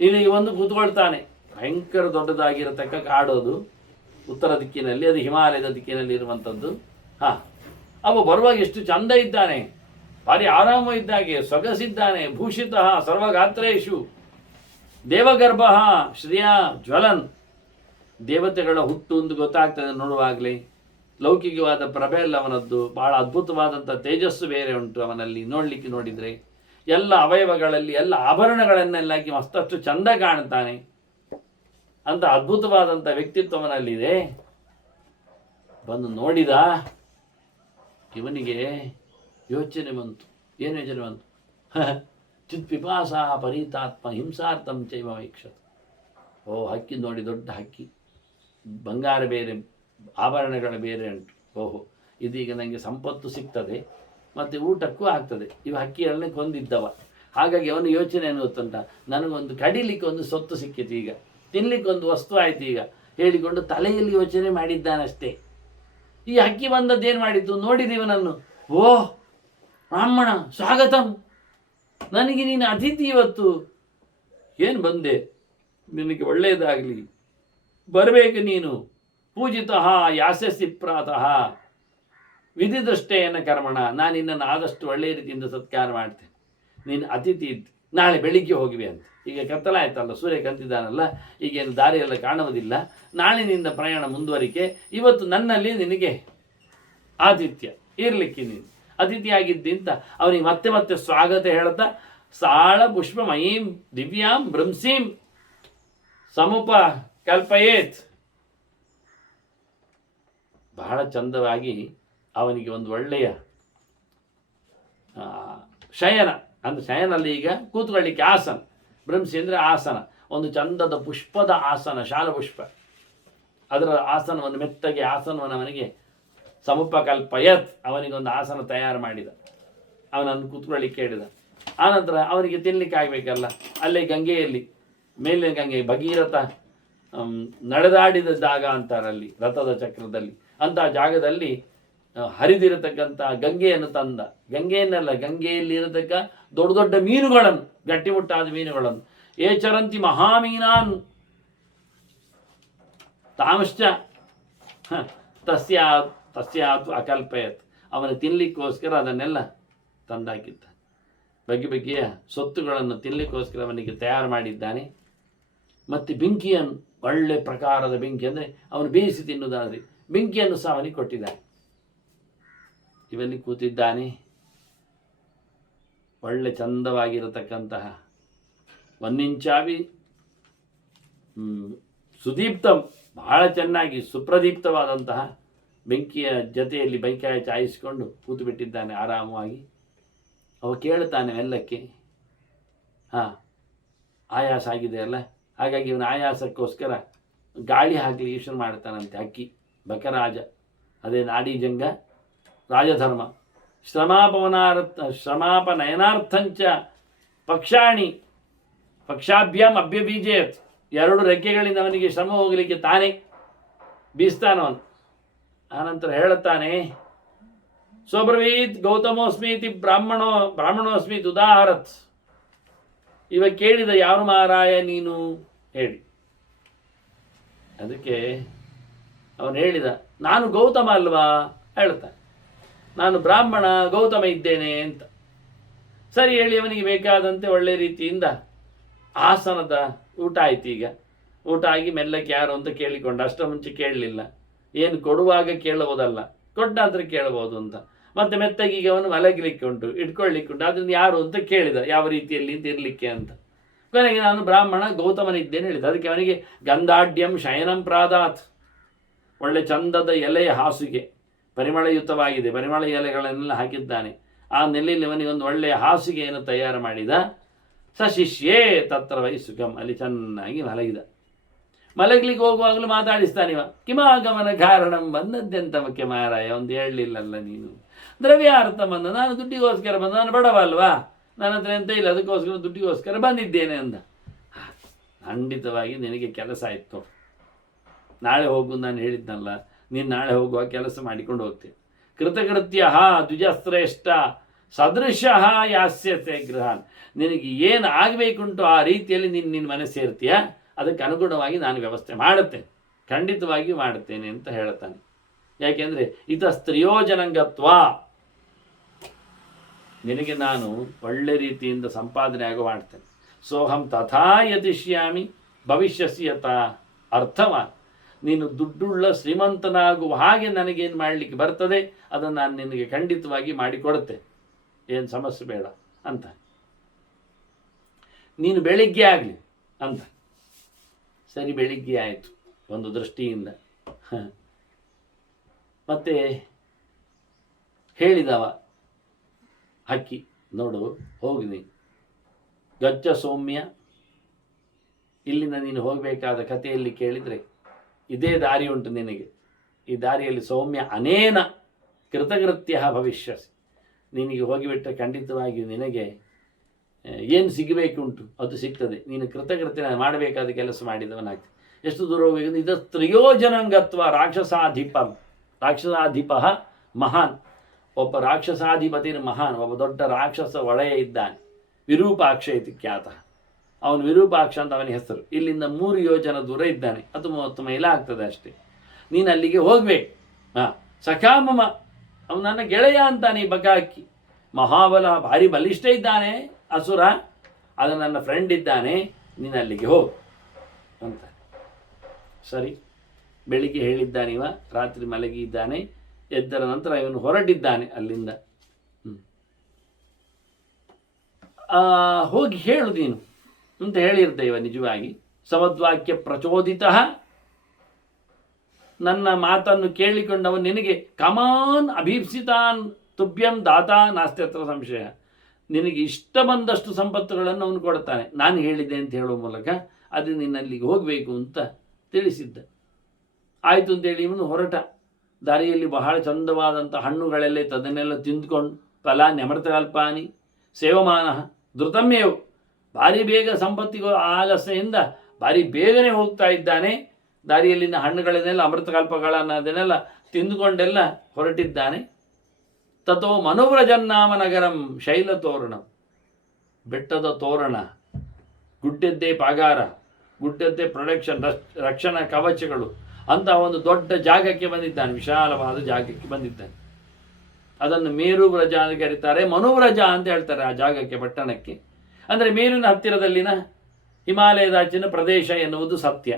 ಇಲ್ಲಿಗೆ ಒಂದು ಕೂತ್ಕೊಳ್ತಾನೆ. ಭಯಂಕರ ದೊಡ್ಡದಾಗಿರತಕ್ಕ ಕಾಡೋದು. ಉತ್ತರ ದಿಕ್ಕಿನಲ್ಲಿ, ಅದು ಹಿಮಾಲಯದ ದಿಕ್ಕಿನಲ್ಲಿ ಇರುವಂಥದ್ದು ಹಾ. ಅವ ಬರುವಾಗ ಎಷ್ಟು ಚಂದ ಇದ್ದಾನೆ. ಭಾರಿ ಆರಾಮ ಇದ್ದಾಗೆ ಸೊಗಸಿದ್ದಾನೆ ಭೂಷಿತ ಸರ್ವಗಾತ್ರೇಶು ದೇವಗರ್ಭ ಶ್ರೇಯಾ ಜ್ವಲನ್. ದೇವತೆಗಳ ಹುಟ್ಟು ಒಂದು ಗೊತ್ತಾಗ್ತದೆ ನೋಡುವಾಗಲೇ. ಲೌಕಿಕವಾದ ಪ್ರಭೆ ಎಲ್ಲ ಅವನದ್ದು. ಬಹಳ ಅದ್ಭುತವಾದಂಥ ತೇಜಸ್ಸು ಬೇರೆ ಉಂಟು ಅವನಲ್ಲಿ. ನೋಡಲಿಕ್ಕೆ ನೋಡಿದರೆ ಎಲ್ಲ ಅವಯವಗಳಲ್ಲಿ, ಎಲ್ಲ ಆಭರಣಗಳನ್ನೆಲ್ಲ ಮಸ್ತಷ್ಟು ಚಂದ ಕಾಣ್ತಾನೆ. ಅಂತ ಅದ್ಭುತವಾದಂಥ ವ್ಯಕ್ತಿತ್ವವನಲ್ಲಿದೆ ಬಂದು ನೋಡಿದ ಇವನಿಗೆ ಯೋಚನೆ ಬಂತು ಏನು ಯೋಚನೆ ಬಂತು ಚಿತ್ ಪಿಪಾಸ ಪರಿತಾತ್ಮ ಹಿಂಸಾರ್ಥಂ ಚೈವ ವೀಕ್ಷತ. ಓ, ಹಕ್ಕಿ ನೋಡಿ ದೊಡ್ಡ ಹಕ್ಕಿ. ಬಂಗಾರ ಬೇರೆ, ಆಭರಣಗಳ ಬೇರೆ ಉಂಟು. ಓಹೋ, ಇದೀಗ ನನಗೆ ಸಂಪತ್ತು ಸಿಗ್ತದೆ, ಮತ್ತು ಊಟಕ್ಕೂ ಆಗ್ತದೆ. ಇವು ಹಕ್ಕಿಯಲ್ಲೇ ಕೊಂದಿದ್ದವ. ಹಾಗಾಗಿ ಅವನು ಯೋಚನೆ ಏನು ಗೊತ್ತುಂಟ ನನಗೊಂದು ಕಡಿಲಿಕ್ಕೆ ಒಂದು ಸೊತ್ತು ಸಿಕ್ಕಿತು ಈಗ. ತಿನ್ಲಿಕ್ಕೆ ಒಂದು ವಸ್ತು ಆಯಿತು ಈಗ. ಹೇಳಿಕೊಂಡು ತಲೆಯಲ್ಲಿ ಯೋಚನೆ ಮಾಡಿದ್ದಾನಷ್ಟೇ. ಈ ಹಕ್ಕಿ ಬಂದದ್ದು ಏನು ಮಾಡಿದ್ದು? ನೋಡಿದೀವಿ ನಾನು ಓ ಬ್ರಾಹ್ಮಣ, ಸ್ವಾಗತಂ. ನನಗೆ ನೀನು ಅತಿಥಿ ಇವತ್ತು. ಏನು ಬಂದೆ? ನಿನಗೆ ಒಳ್ಳೆಯದಾಗಲಿ. ಬರಬೇಕು ನೀನು. ಪೂಜಿತಃ ಯಾಸ್ಯಸಿ ಪ್ರಾತಃ. ವಿಧಿದೃಷ್ಟೇನ ಕರ್ಮಣ, ನಾನು ನಿನ್ನನ್ನು ಆದಷ್ಟು ಒಳ್ಳೆಯ ರೀತಿಯಿಂದ ಸತ್ಕಾರ ಮಾಡ್ತೇನೆ. ನೀನು ಅತಿಥಿ ಇದ್ದು ನಾಳೆ ಬೆಳಿಗ್ಗೆ ಹೋಗಿವೆ ಅಂತ. ಈಗ ಕತ್ತಲಾಯ್ತಲ್ಲ ಸೂರ್ಯ ಕಂತಿದ್ದಾನಲ್ಲ ಈಗೇನು ದಾರಿಯೆಲ್ಲ ಕಾಣುವುದಿಲ್ಲ. ನಾಳಿನಿಂದ ಪ್ರಯಾಣ ಮುಂದುವರಿಕೆ. ಇವತ್ತು ನನ್ನಲ್ಲಿ ನಿನಗೆ ಆತಿಥ್ಯ. ಇರಲಿಕ್ಕೆ ನೀನು. ಅತಿಥಿಯಾಗಿದ್ದಿ ಅಂತ ಅವನಿಗೆ ಮತ್ತೆ ಮತ್ತೆ ಸ್ವಾಗತ ಹೇಳ್ತಾ ಸಾಳ ಪುಷ್ಪಮಯೀಂ ದಿವ್ಯಾಂ ಭ್ರಂಸೀಂ ಸಮುಪ ಕಲ್ಪಯೇತ್ ಬಹಳ ಚಂದವಾಗಿ ಅವನಿಗೆ ಒಂದು ಒಳ್ಳೆಯ ಶಯನ, ಅಂದ್ರೆ ಶಯನಲ್ಲಿ ಈಗ ಕೂತ್ಕೊಳ್ಳಿಕ್ಕೆ ಆಸನ ಭ್ರಂಸಿ ಅಂದರೆ ಆಸನ, ಒಂದು ಚಂದದ ಪುಷ್ಪದ ಆಸನ ಶಾಲ ಪುಷ್ಪ ಅದರ ಆಸನವನ್ನು, ಮೆತ್ತಗೆ ಆಸನವನ್ನು ಅವನಿಗೆ ಸಮುಪಕಲ್ಪಯತ್ ಅವನಿಗೊಂದು ಆಸನ ತಯಾರು ಮಾಡಿದ. ಅವನನ್ನು ಕೂತ್ಕೊಳ್ಳಿಕ್ಕೆ ಹೇಳಿದ. ಆನಂತರ ಅವನಿಗೆ ತಿನ್ನಲಿಕ್ಕೆ ಆಗಬೇಕಲ್ಲ? ಅಲ್ಲೇ ಗಂಗೆಯಲ್ಲಿ ಮೇಲಿನ ಗಂಗೆ ಭಗೀರಥ ನಡೆದಾಡಿದ ಜಾಗ ಅಂತಾರಲ್ಲಿ ರಥದ ಚಕ್ರದಲ್ಲಿ. ಅಂತಹ ಜಾಗದಲ್ಲಿ ಹರಿದಿರತಕ್ಕಂಥ ಗಂಗೆಯನ್ನು ತಂದ. ಗಂಗೆಯನ್ನಲ್ಲ ಗಂಗೆಯಲ್ಲಿ ಇರತಕ್ಕ ದೊಡ್ಡ ದೊಡ್ಡ ಮೀನುಗಳನ್ನು ಗಟ್ಟಿಮುಟ್ಟಾದ ಮೀನುಗಳನ್ನು. ಏಚರಂತಿ ಮಹಾಮೀನಾನ್ ತಾಮಶ್ಚ ಹ, ತಸ್ಯ ತಸ್ಯಾತು ಅಕಲ್ಪಯತ್ ಅವನು ತಿನ್ನಲಿಕ್ಕೋಸ್ಕರ ಅದನ್ನೆಲ್ಲ ತಂದಾಕಿದ್ದ. ಬಗೆ ಬಗೆಯ ಸೊತ್ತುಗಳನ್ನು ತಿನ್ನಲಿಕ್ಕೋಸ್ಕರ ಅವನಿಗೆ ತಯಾರು ಮಾಡಿದ್ದಾನೆ. ಮತ್ತು ಬೆಂಕಿಯನ್ನು ಒಳ್ಳೆ ಪ್ರಕಾರದ ಬೆಂಕಿ ಅಂದರೆ ಅವನು ಬೇಯಿಸಿ ತಿನ್ನುವುದಾದರೆ ಬೆಂಕಿಯನ್ನು ಸಹ ಅವನಿಗೆ ಕೊಟ್ಟಿದ್ದಾನೆ. ಇವಲ್ಲಿ ಕೂತಿದ್ದಾನೆ. ಒಳ್ಳೆ ಚಂದವಾಗಿರತಕ್ಕಂತಹ ಒನ್ನಿಂಚಾವಿ ಸುದೀಪ್ತಂ, ಬಹಳ ಚೆನ್ನಾಗಿ ಸುಪ್ರದೀಪ್ತವಾದಂತಹ ಬೆಂಕಿಯ ಜೊತೆಯಲ್ಲಿ ಬೆಂಕಿಯ ಚಾಯಿಸಿಕೊಂಡು ಕೂತು ಬಿಟ್ಟಿದ್ದಾನೆ ಆರಾಮವಾಗಿ. ಅವ ಕೇಳುತ್ತಾನೆ ಮೆಲ್ಲಕ್ಕೆ, ಹಾಂ, ಆಯಾಸ ಆಗಿದೆ ಅಲ್ಲ? ಹಾಗಾಗಿ ಇವನ ಆಯಾಸಕ್ಕೋಸ್ಕರ ಗಾಳಿ ಹಾಕಲಿ ಈಶ್ವರ ಮಾಡ್ತಾನಂತೆ ಅಕ್ಕಿ, ಬಕರಾಜ. ಅದೇ ನಾಡಿ ಜಂಗ, ರಾಜಧರ್ಮ. ಶ್ರಮಾಪವನಾರ್ಥ ಶ್ರಮಾಪನಯನಾರ್ಥಂಚ ಪಕ್ಷಾಣಿ, ಪಕ್ಷಾಭ್ಯಾಮ್ ಅಭ್ಯಬೀಜೇತ್ ಎರಡು ರೆಕ್ಕೆಗಳಿಂದ ಅವನಿಗೆ ಶ್ರಮ ಹೋಗಲಿಕ್ಕೆ ತಾನೇ ಬೀಸ್ತಾನವನು. ಆನಂತರ ಹೇಳುತ್ತಾನೆ ಸ್ವಬ್ರವೀತ್ ಗೌತಮೋಸ್ಮೀತಿ ಬ್ರಾಹ್ಮಣೋ ಬ್ರಾಹ್ಮಣೋಸ್ಮಿ ಉದಾಹರತ್. ಇವ ಕೇಳಿದ ಯಾರು ಮಹಾರಾಯ ನೀನು? ಹೇಳಿ. ಅದಕ್ಕೆ ಅವನು ಹೇಳಿದ, ನಾನು ಗೌತಮ ಅಲ್ವಾ? ಹೇಳ್ತಾನೆ ನಾನು ಬ್ರಾಹ್ಮಣ, ಗೌತಮ ಇದ್ದೇನೆ ಅಂತ. ಸರಿ ಹೇಳಿ, ಅವನಿಗೆ ಬೇಕಾದಂತೆ ಒಳ್ಳೆ ರೀತಿಯಿಂದ ಆಸನದ ಊಟ ಆಯ್ತು ಈಗ. ಊಟ ಆಗಿ ಮೆಲ್ಲಕ್ಕೆ ಯಾರು ಅಂತ ಕೇಳಿಕೊಂಡ ಅಷ್ಟು ಮುಂಚೆ ಕೇಳಲಿಲ್ಲ. ಏನು ಕೊಡುವಾಗ ಕೇಳಬಹುದಲ್ಲ ಕೊಟ್ಟ ನಂತರ ಕೇಳಬಹುದು ಅಂತ. ಮತ್ತೆ ಮೆತ್ತಗೆ ಈಗ ಅವನು ಮಲಗಲಿಕ್ಕೆ ಉಂಟು ಇಟ್ಕೊಳ್ಳಿಕ್ಕೆ ಉಂಟು ಅದನ್ನು ಯಾರು ಅಂತ ಕೇಳಿದ, ಯಾವ ರೀತಿಯಲ್ಲಿ ಇರಲಿಕ್ಕೆ ಅಂತ. ಕೊನೆಗೆ ನಾನು ಬ್ರಾಹ್ಮಣ ಗೌತಮನಿದ್ದೇನೆ ಹೇಳಿದ, ಅದಕ್ಕೆ ಅವನಿಗೆ ಗಂಧಾಢ್ಯಂ ಶಯನಂ ಪ್ರಾದಾತ್. ಒಳ್ಳೆ ಚಂದದ ಎಲೆಯ ಹಾಸಿಗೆ, ಪರಿಮಳಯುತವಾಗಿದೆ, ಪರಿಮಳ ಎಲೆಗಳನ್ನೆಲ್ಲ ಹಾಕಿದ್ದಾನೆ. ಆ ನೆಲೆಯಲ್ಲಿ ಅವನಿಗೆ ಒಂದು ಒಳ್ಳೆಯ ಹಾಸಿಗೆಯನ್ನು ತಯಾರು ಮಾಡಿದ ಸ ಶಿಷ್ಯೇ ತತ್ರ ವೈ ಸುಖಂ, ಅಲ್ಲಿ ಚೆನ್ನಾಗಿ ಮಲಗಿದ. ಮಲಗ್ಲಿಕ್ಕೆ ಹೋಗುವಾಗಲೂ ಮಾತಾಡಿಸ್ತಾನಿವ ಕಿಮಾಗಮನ ಕಾರಣ ಬಂದದ್ದೆಂತ ಮುಖ್ಯ ಮಾರಾಯ, ಒಂದು ಹೇಳಲಿಲ್ಲಲ್ಲ ನೀನು. ದ್ರವ್ಯಾರ್ಥ ಬಂದ ನಾನು ದುಡ್ಡಿಗೋಸ್ಕರ ಬಂದ, ನಾನು ಬಡವ ಅಲ್ವಾ ನನ್ನ ಹತ್ರ ಎಂತ ಇಲ್ಲ, ಅದಕ್ಕೋಸ್ಕರ ದುಡ್ಡಿಗೋಸ್ಕರ ಬಂದಿದ್ದೇನೆ ಅಂದ. ಖಂಡಿತವಾಗಿ ನಿನಗೆ ಕೆಲಸ ಆಯಿತು. ನಾಳೆ ಹೋಗು ನಾನು ಹೇಳಿದ್ನಲ್ಲ, ನೀನು ನಾಳೆ ಹೋಗುವ ಕೆಲಸ ಮಾಡಿಕೊಂಡು ಹೋಗ್ತೀನಿ. ಕೃತಕೃತ್ಯ ದ್ವಿಜಶ್ರೇಷ್ಠ, ಸದೃಶ ಯಾಸ್ಯತೆ ಗೃಹ ನಿನಗೆ ಏನು ಆಗಬೇಕುಂಟು ಆ ರೀತಿಯಲ್ಲಿ ನೀನು ನಿನ್ನ ಮನೆ ಸೇರ್ತೀಯ? ಅದಕ್ಕೆ ಅನುಗುಣವಾಗಿ ನಾನು ವ್ಯವಸ್ಥೆ ಮಾಡುತ್ತೇನೆ. ಖಂಡಿತವಾಗಿ ಮಾಡುತ್ತೇನೆ ಅಂತ ಹೇಳ್ತಾನೆ ಯಾಕೆಂದರೆ ಇತ ಸ್ತ್ರೀಯೋಜನಂಗತ್ವ ನಿನಗೆ ನಾನು ಒಳ್ಳೆ ರೀತಿಯಿಂದ ಸಂಪಾದನೆ ಆಗೋ ಮಾಡ್ತೇನೆ. ಸೋಹಂ ತಥಾ ಯತಿಷ್ಯಾಮಿ, ಭವಿಷ್ಯಸಿ ಯಥ ಅರ್ಥವ ನೀನು ದುಡ್ಡುಳ್ಳ ಶ್ರೀಮಂತನಾಗುವ ಹಾಗೆ ನನಗೇನು ಮಾಡಲಿಕ್ಕೆ ಬರ್ತದೆ, ಅದನ್ನು ನಾನು ನಿನಗೆ ಖಂಡಿತವಾಗಿ ಮಾಡಿಕೊಡುತ್ತೆ ಏನು ಸಮಸ್ಯೆ ಬೇಡ ಅಂತ. ನೀನು ಬೆಳಿಗ್ಗೆ ಆಗಲಿ ಅಂತ. ಸರಿ ಬೆಳಿಗ್ಗೆ ಆಯಿತು ಒಂದು ದೃಷ್ಟಿಯಿಂದ. ಮತ್ತೆ ಹೇಳಿದವ ಹಕ್ಕಿ ನೋಡು, ಹೋಗಿನಿ. ಗಜ್ಜ ಗಚ್ಚ ಸೌಮ್ಯ, ಇಲ್ಲಿಂದ ನೀನು ಹೋಗಬೇಕಾದ ಕಥೆಯಲ್ಲಿ ಕೇಳಿದರೆ ಇದೇ ದಾರಿ ಉಂಟು ನಿನಗೆ. ಈ ದಾರಿಯಲ್ಲಿ ಸೌಮ್ಯ ಅನೇನ ಕೃತಕೃತ್ಯ ಭವಿಷ್ಯಸಿ. ನಿನಗೆ ಹೋಗಿಬಿಟ್ಟರೆ ಖಂಡಿತವಾಗಿ ನಿನಗೆ ಏನು ಸಿಗಬೇಕುಂಟು? ಅದು ಸಿಗ್ತದೆ. ನೀನು ಕೃತಕೃತ್ಯ ಮಾಡಬೇಕಾದ ಕೆಲಸ ಮಾಡಿದವನಾಗ್ತದೆ ಎಷ್ಟು ದೂರ ಹೋಗಬೇಕು? ಇದು ತ್ರಯೋಜನಂಗತ್ವ ರಾಕ್ಷಸಾಧಿಪ. ರಾಕ್ಷಸಾಧಿಪ ಮಹಾನ್. ಒಬ್ಬ ರಾಕ್ಷಸಾಧಿಪತಿನ ಮಹಾನ್, ಒಬ್ಬ ದೊಡ್ಡ ರಾಕ್ಷಸ ಒಳೆಯ ಇದ್ದಾನೆ. ವಿರೂಪಾಕ್ಷ ಇತಿ ಖ್ಯಾತ. ಅವನು ವಿರೂಪಾಕ್ಷ ಅಂತ ಅವನ ಹೆಸರು. ಇಲ್ಲಿಂದ ಮೂರು ಯೋಜನ ದೂರ ಇದ್ದಾನೆ. ಅದು ಮೂವತ್ತು ಮೈಲ ಆಗ್ತದೆ ಅಷ್ಟೇ. ನೀನು ಅಲ್ಲಿಗೆ ಹೋಗ್ಬೇಕು. ಹಾಂ ಸಖಾಮಮ ಅವನು ನನ್ನ ಗೆಳೆಯ ಅಂತಾನೆ ಈ ಬಗಾಕಿ. ಮಹಾಬಲ, ಭಾರಿ ಬಲಿಷ್ಠ ಇದ್ದಾನೆ. ಅಸುರ, ಅದು ನನ್ನ ಫ್ರೆಂಡ್ ಇದ್ದಾನೆ, ನೀನು ಅಲ್ಲಿಗೆ ಹೋಗು ಅಂತ. ಸರಿ, ಬೆಳಿಗ್ಗೆ ಹೇಳಿದ್ದಾನಿವ ರಾತ್ರಿ ಮಲಗಿದ್ದಾನೆ ಎದ್ದರ ನಂತರ ಇವನು ಹೊರಟಿದ್ದಾನೆ ಅಲ್ಲಿಂದ. ಹೋಗಿ ಹೇಳು ನೀನು ಅಂತ ಹೇಳಿರ್ದೆ ಇವ ನಿಜವಾಗಿ. ಸಮದ್ವಾಕ್ಯ ಪ್ರಚೋದಿತ. ನನ್ನ ಮಾತನ್ನು ಕೇಳಿಕೊಂಡವನು ನಿನಗೆ ಕಮಾನ್ ಅಭೀಪ್ಸಿತಾನ್ ತುಭ್ಯಂ ದಾತ ನಾಸ್ತ್ಯತ್ರ ಸಂಶಯ. ನಿನಗೆ ಇಷ್ಟ ಬಂದಷ್ಟು ಸಂಪತ್ತುಗಳನ್ನು ಅವನು ಕೊಡ್ತಾನೆ. ನಾನು ಹೇಳಿದೆ ಅಂತ ಹೇಳುವ ಮೂಲಕ ಅದು ನಿನ್ನಲ್ಲಿಗೆ ಹೋಗಬೇಕು ಅಂತ ತಿಳಿಸಿದ್ದ. ಆಯಿತು ಅಂತೇಳಿ ಇವನು ಹೊರಟ. ದಾರಿಯಲ್ಲಿ ಬಹಳ ಚಂದವಾದಂಥ ಹಣ್ಣುಗಳಲ್ಲೇ ತದನ್ನೆಲ್ಲ ತಿಂದ್ಕೊಂಡು ಫಲಾನಿ ಅಮೃತಕಲ್ಪಾನಿ ಸೇವಮಾನ, ಧೃತಮ್ಯವು. ಭಾರಿ ಬೇಗ ಸಂಪತ್ತಿಗೂ ಆಲಸೆಯಿಂದ ಭಾರಿ ಬೇಗನೆ ಹೋಗ್ತಾ ಇದ್ದಾನೆ. ದಾರಿಯಲ್ಲಿನ ಹಣ್ಣುಗಳನ್ನೆಲ್ಲ, ಅಮೃತಕಲ್ಪಗಳನ್ನು ಅದನ್ನೆಲ್ಲ ತಿಂದುಕೊಂಡೆಲ್ಲ ಹೊರಟಿದ್ದಾನೆ. ತಥೋ ಮನೋವ್ರಜನ್ನಾಮ ನಗರಂ ಶೈಲ ತೋರಣ. ಬೆಟ್ಟದ ತೋರಣ, ಗುಡ್ಡದ್ದೇ ಪಾಗಾರ, ಗುಡ್ಡದ್ದೇ ಪ್ರೊಡಕ್ಷನ್ ರಕ್ಷಣಾ ಕವಚಗಳು ಅಂತ ಒಂದು ದೊಡ್ಡ ಜಾಗಕ್ಕೆ ಬಂದಿದ್ದಾನೆ, ವಿಶಾಲವಾದ ಜಾಗಕ್ಕೆ ಬಂದಿದ್ದಾನೆ. ಅದನ್ನು ಮೇರು ವ್ರಜ ಅಂತ ಕರೀತಾರೆ, ಮನೋವ್ರಜ ಅಂತ ಹೇಳ್ತಾರೆ ಆ ಜಾಗಕ್ಕೆ, ಪಟ್ಟಣಕ್ಕೆ. ಅಂದರೆ ಮೇಲಿನ ಹತ್ತಿರದಲ್ಲಿನ ಹಿಮಾಲಯದಾಚಿನ ಪ್ರದೇಶ ಎನ್ನುವುದು ಸತ್ಯ.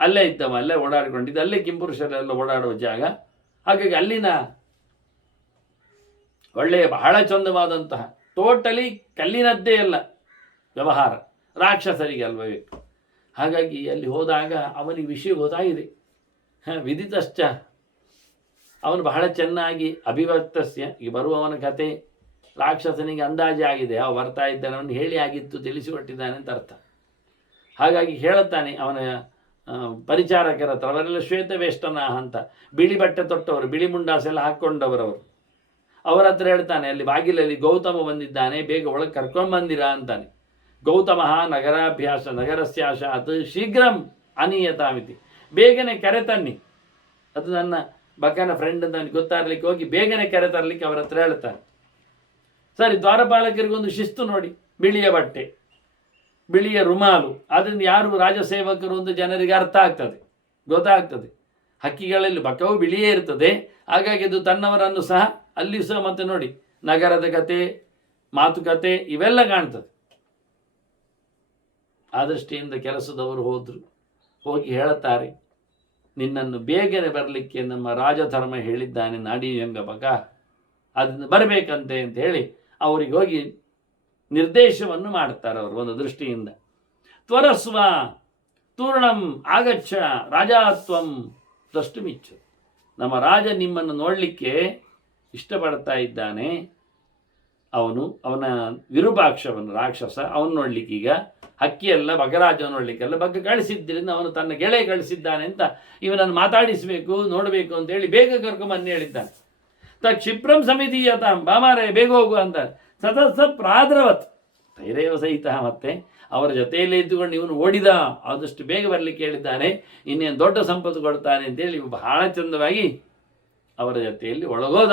ಅಲ್ಲೇ ಇದ್ದವ, ಅಲ್ಲೇ ಓಡಾಡಿಕೊಂಡಿದ್ದ, ಅಲ್ಲೇ ಕಿಂಪುರುಷರೆಲ್ಲ ಓಡಾಡುವ ಜಾಗ. ಹಾಗಾಗಿ ಅಲ್ಲಿನ ಒಳ್ಳೆಯ, ಬಹಳ ಚಂದವಾದಂತಹ ಟೋಟಲಿ ಕಲ್ಲಿನದ್ದೇ ಅಲ್ಲ ವ್ಯವಹಾರ, ರಾಕ್ಷಸರಿಗೆ ಅಲ್ವ ಹಾಗಾಗಿ ಅಲ್ಲಿ ಹೋದಾಗ ಅವನಿಗೆ ವಿಷಯ ಗೊತ್ತಾಗಿದೆ. ವಿದಿತಶ್ಚ. ಅವನು ಬಹಳ ಚೆನ್ನಾಗಿ ಅಭಿವ್ಯಕ್ತಸ್ಯ, ಈ ಬರುವವನ ಕತೆ ರಾಕ್ಷಸನಿಗೆ ಅಂದಾಜೆ ಆಗಿದೆ. ಅವ ಬರ್ತಾ ಇದ್ದಾನೆ ಅವನು ಹೇಳಿ ಆಗಿತ್ತು, ತಿಳಿಸಿಕೊಟ್ಟಿದ್ದಾನೆ ಅಂತ ಅರ್ಥ. ಹಾಗಾಗಿ ಹೇಳುತ್ತಾನೆ ಅವನ ಪರಿಚಾರಕರ ಹತ್ರ, ಅವರೆಲ್ಲ ಶ್ವೇತವೇಷ್ಟನ ಅಂತ, ಬಿಳಿ ಬಟ್ಟೆ ತೊಟ್ಟವರು, ಬಿಳಿ ಮುಂಡಾಸೆಲ್ಲ ಹಾಕ್ಕೊಂಡವರವರು. ಅವರ ಹತ್ರ ಹೇಳ್ತಾನೆ, ಅಲ್ಲಿ ಬಾಗಿಲಲ್ಲಿ ಗೌತಮ ಬಂದಿದ್ದಾನೆ, ಬೇಗ ಒಳಗೆ ಕರ್ಕೊಂಡ್ಬಂದಿರಾ ಅಂತಾನೆ. ಗೌತಮ ನಗರಾಭ್ಯಾಸ ನಗರಸ್ಯಾಶಾತ್ ಶೀಘ್ರಂ ಅನೀಯತಾಮಿತಿ. ಬೇಗನೆ ಕರೆ ತನ್ನಿ. ಅದು ನನ್ನ ಬಕನ ಫ್ರೆಂಡ್ ಅಂತ ನನಗೆ ಗೊತ್ತಾಗ್ಲಿಕ್ಕೆ ಹೋಗಿ ಬೇಗನೆ ಕರೆ ತರಲಿಕ್ಕೆ ಅವರ ಹತ್ರ ಹೇಳ್ತಾನೆ. ಸರಿ, ದ್ವಾರಪಾಲಕರಿಗೊಂದು ಶಿಸ್ತು ನೋಡಿ, ಬಿಳಿಯ ಬಟ್ಟೆ, ಬಿಳಿಯ ರುಮಾಲು ಅದರಿಂದ ಯಾರು ರಾಜಸೇವಕರು ಅಂತ ಜನರಿಗೆ ಅರ್ಥ ಆಗ್ತದೆ, ಗೊತ್ತಾಗ್ತದೆ. ಹಕ್ಕಿಗಳಲ್ಲಿ ಬಕವು ಬಿಳಿಯೇ ಇರ್ತದೆ, ಹಾಗಾಗಿ ಅದು ತನ್ನವರನ್ನು ಸಹ ಅಲ್ಲಿಯೂ ಸಹ ಮತ್ತೆ ನೋಡಿ, ನಗರದ ಕತೆ, ಮಾತುಕತೆ ಇವೆಲ್ಲ ಕಾಣ್ತದೆ. ಆ ದೃಷ್ಟಿಯಿಂದ ಕೆಲಸದವರು ಹೋದರು, ಹೋಗಿ ಹೇಳುತ್ತಾರೆ, ನಿನ್ನನ್ನು ಬೇಗನೆ ಬರಲಿಕ್ಕೆ ನಮ್ಮ ರಾಜಧರ್ಮ ಹೇಳಿದ್ದಾನೆ ನಾಡಿ ಬಗ ಅದನ್ನು ಬರಬೇಕಂತೆ ಅಂತ ಹೇಳಿ ಅವರಿಗೆ ಹೋಗಿ ನಿರ್ದೇಶವನ್ನು ಮಾಡ್ತಾರೆ ಅವರು ಒಂದು ದೃಷ್ಟಿಯಿಂದ. ತ್ವರಸ್ವ, ತೂರ್ಣಂ ಆಗಚ್ಚ ರಾಜಾತ್ವಂ ಮಿಚ್ಚು ನಮ್ಮ ರಾಜ ನಿಮ್ಮನ್ನು ನೋಡಲಿಕ್ಕೆ ಇಷ್ಟಪಡ್ತಾ ಇದ್ದಾನೆ. ಅವನು, ಅವನ ವಿರೂಪಾಕ್ಷವನ್ನು ರಾಕ್ಷಸ, ಅವನು ನೋಡ್ಲಿಕ್ಕೆ ಈಗ ಹಕ್ಕಿಯೆಲ್ಲ ಬಗರಾಜ ನೋಡ್ಲಿಕ್ಕೆಲ್ಲ ಬಗ್ಗೆ ಕಳಿಸಿದ್ದರಿಂದ ಅವನು ತನ್ನ ಗೆಳೆ ಕಳಿಸಿದ್ದಾನೆ ಅಂತ ಇವನನ್ನು ಮಾತಾಡಿಸಬೇಕು, ನೋಡಬೇಕು ಅಂತ ಹೇಳಿ ಬೇಗ ಕರ್ಕೊಂಬಂದು ಹೇಳಿದ್ದಾನೆ. ತ ಕ್ಷಿಪ್ರಂ ಸಮಿತಿಯತ ಬಾಮಾರೆ, ಬೇಗ ಹೋಗು ಅಂತ ಸತಸ ಪ್ರಾದ್ರವತ್. ಧೈರ್ಯವ ಸಹಿತ ಮತ್ತೆ ಅವರ ಜೊತೆಯಲ್ಲೇ ಇದ್ದುಕೊಂಡು ಇವನು ಓಡಿದ. ಆದಷ್ಟು ಬೇಗ ಬರಲಿಕ್ಕೆ ಹೇಳಿದ್ದಾನೆ. ಇನ್ನೇನು ದೊಡ್ಡ ಸಂಪತ್ತು ಕೊಡ್ತಾನೆ ಅಂತೇಳಿ ಬಹಳ ಚಂದವಾಗಿ ಅವರ ಜೊತೆಯಲ್ಲಿ ಒಳಗೋದ.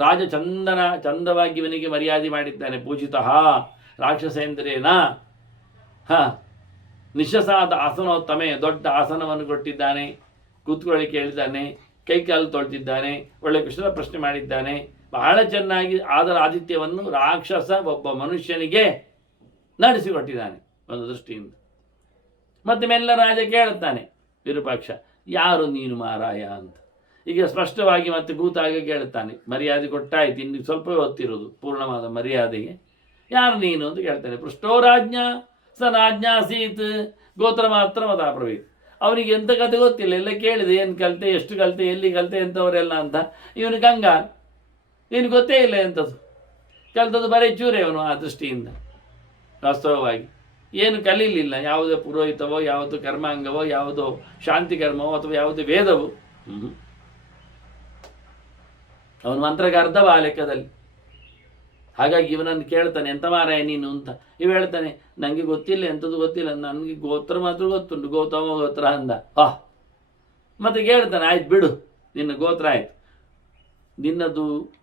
ರಾಜ ಚಂದನ ಚಂದವಾಗಿ ಇವನಿಗೆ ಮರ್ಯಾದೆ ಮಾಡಿದ್ದಾನೆ ಪೂಜಿತಃ ರಾಕ್ಷಸೇಂದ್ರೇನ ಹ ನಿಶಸಾದ ಆಸನೋತ್ತಮೆ ದೊಡ್ಡ ಆಸನವನ್ನು ಕೊಟ್ಟಿದ್ದಾನೆ. ಕೂತ್ಕೊಳ್ಳಿಕ್ಕೆ ಹೇಳಿದ್ದಾನೆ ಕೈಕಾಲು ತೊಳೆದಿದ್ದಾನೆ ಒಳ್ಳೆ ಕುಶಲ ಪ್ರಶ್ನೆ ಮಾಡಿದ್ದಾನೆ. ಬಹಳ ಚೆನ್ನಾಗಿ ಆದರ ಆದಿತ್ಯವನ್ನು ರಾಕ್ಷಸ ಒಬ್ಬ ಮನುಷ್ಯನಿಗೆ ನಡೆಸಿಕೊಟ್ಟಿದ್ದಾನೆ ಒಂದು ದೃಷ್ಟಿಯಿಂದ. ಮತ್ತೆ ಮೆಲ್ಲ ರಾಜ ಕೇಳುತ್ತಾನೆ, ವಿರೂಪಾಕ್ಷ, ಯಾರು ನೀನು ಮಾರಾಯ ಅಂತ. ಈಗ ಸ್ಪಷ್ಟವಾಗಿ ಮತ್ತೆ ಭೂತಾಗ ಕೇಳ್ತಾನೆ ಮರ್ಯಾದೆ ಕೊಟ್ಟಾಯ್ತು, ಇನ್ನು ಸ್ವಲ್ಪ ಹೊತ್ತಿರೋದು ಪೂರ್ಣವಾದ ಮರ್ಯಾದೆಗೆ. ಯಾರು ನೀನು ಅಂತ ಕೇಳ್ತಾನೆ ಪೃಷ್ಟೋ ರಾಜ್ಞ, ಸ ಗೋತ್ರ ಮಾತ್ರ ಮತಾಪ್ರವೀತ್ ಅವನಿಗೆ ಎಂತ ಕತೆ ಗೊತ್ತಿಲ್ಲ, ಎಲ್ಲ ಕೇಳಿದೆ, ಏನು ಕಲಿತೆ, ಎಷ್ಟು ಕಲಿತೆ, ಎಲ್ಲಿ ಕಲಿತೆ ಎಂಥವರೆಲ್ಲ ಅಂತ. ಇವನು ಗಂಗ ನೀನು ಗೊತ್ತೇ ಇಲ್ಲ ಎಂಥದ್ದು. ಕಲಿತದ್ದು ಬರೀ ಚೂರೇ ಅವನು ಆ ದೃಷ್ಟಿಯಿಂದ. ವಾಸ್ತವವಾಗಿ, ಏನು ಕಲೀಲಿಲ್ಲ, ಯಾವುದೇ ಪುರೋಹಿತವೋ, ಯಾವುದು ಕರ್ಮಾಂಗವೋ, ಯಾವುದೋ ಶಾಂತಿ ಕರ್ಮವೋ, ಅಥವಾ ಯಾವುದು ವೇದವೋ. ಅವನು ಅರ್ಧವ ಆ ಲೆಕ್ಕದಲ್ಲಿ ಹಾಗಾಗಿ ಇವನನ್ನು ಕೇಳ್ತಾನೆ, ಎಂತ ಮಾರಾಯ ನೀನು? ಅಂತ. ಇವ ಹೇಳ್ತಾನೆ ನನಗೆ ಗೊತ್ತಿಲ್ಲ ಎಂಥದ್ದು ಗೊತ್ತಿಲ್ಲ. ನನಗೆ ಗೋತ್ರ ಮಾತ್ರ ಗೊತ್ತುಂಟು, ಗೌತಮ ಗೋತ್ರ ಅಂದ. ಆ. ಮತ್ತೆ ಕೇಳ್ತಾನೆ, ಆಯ್ತು ಬಿಡು, ನಿನ್ನ ಗೋತ್ರ ಆಯ್ತು. ನಿನ್ನದು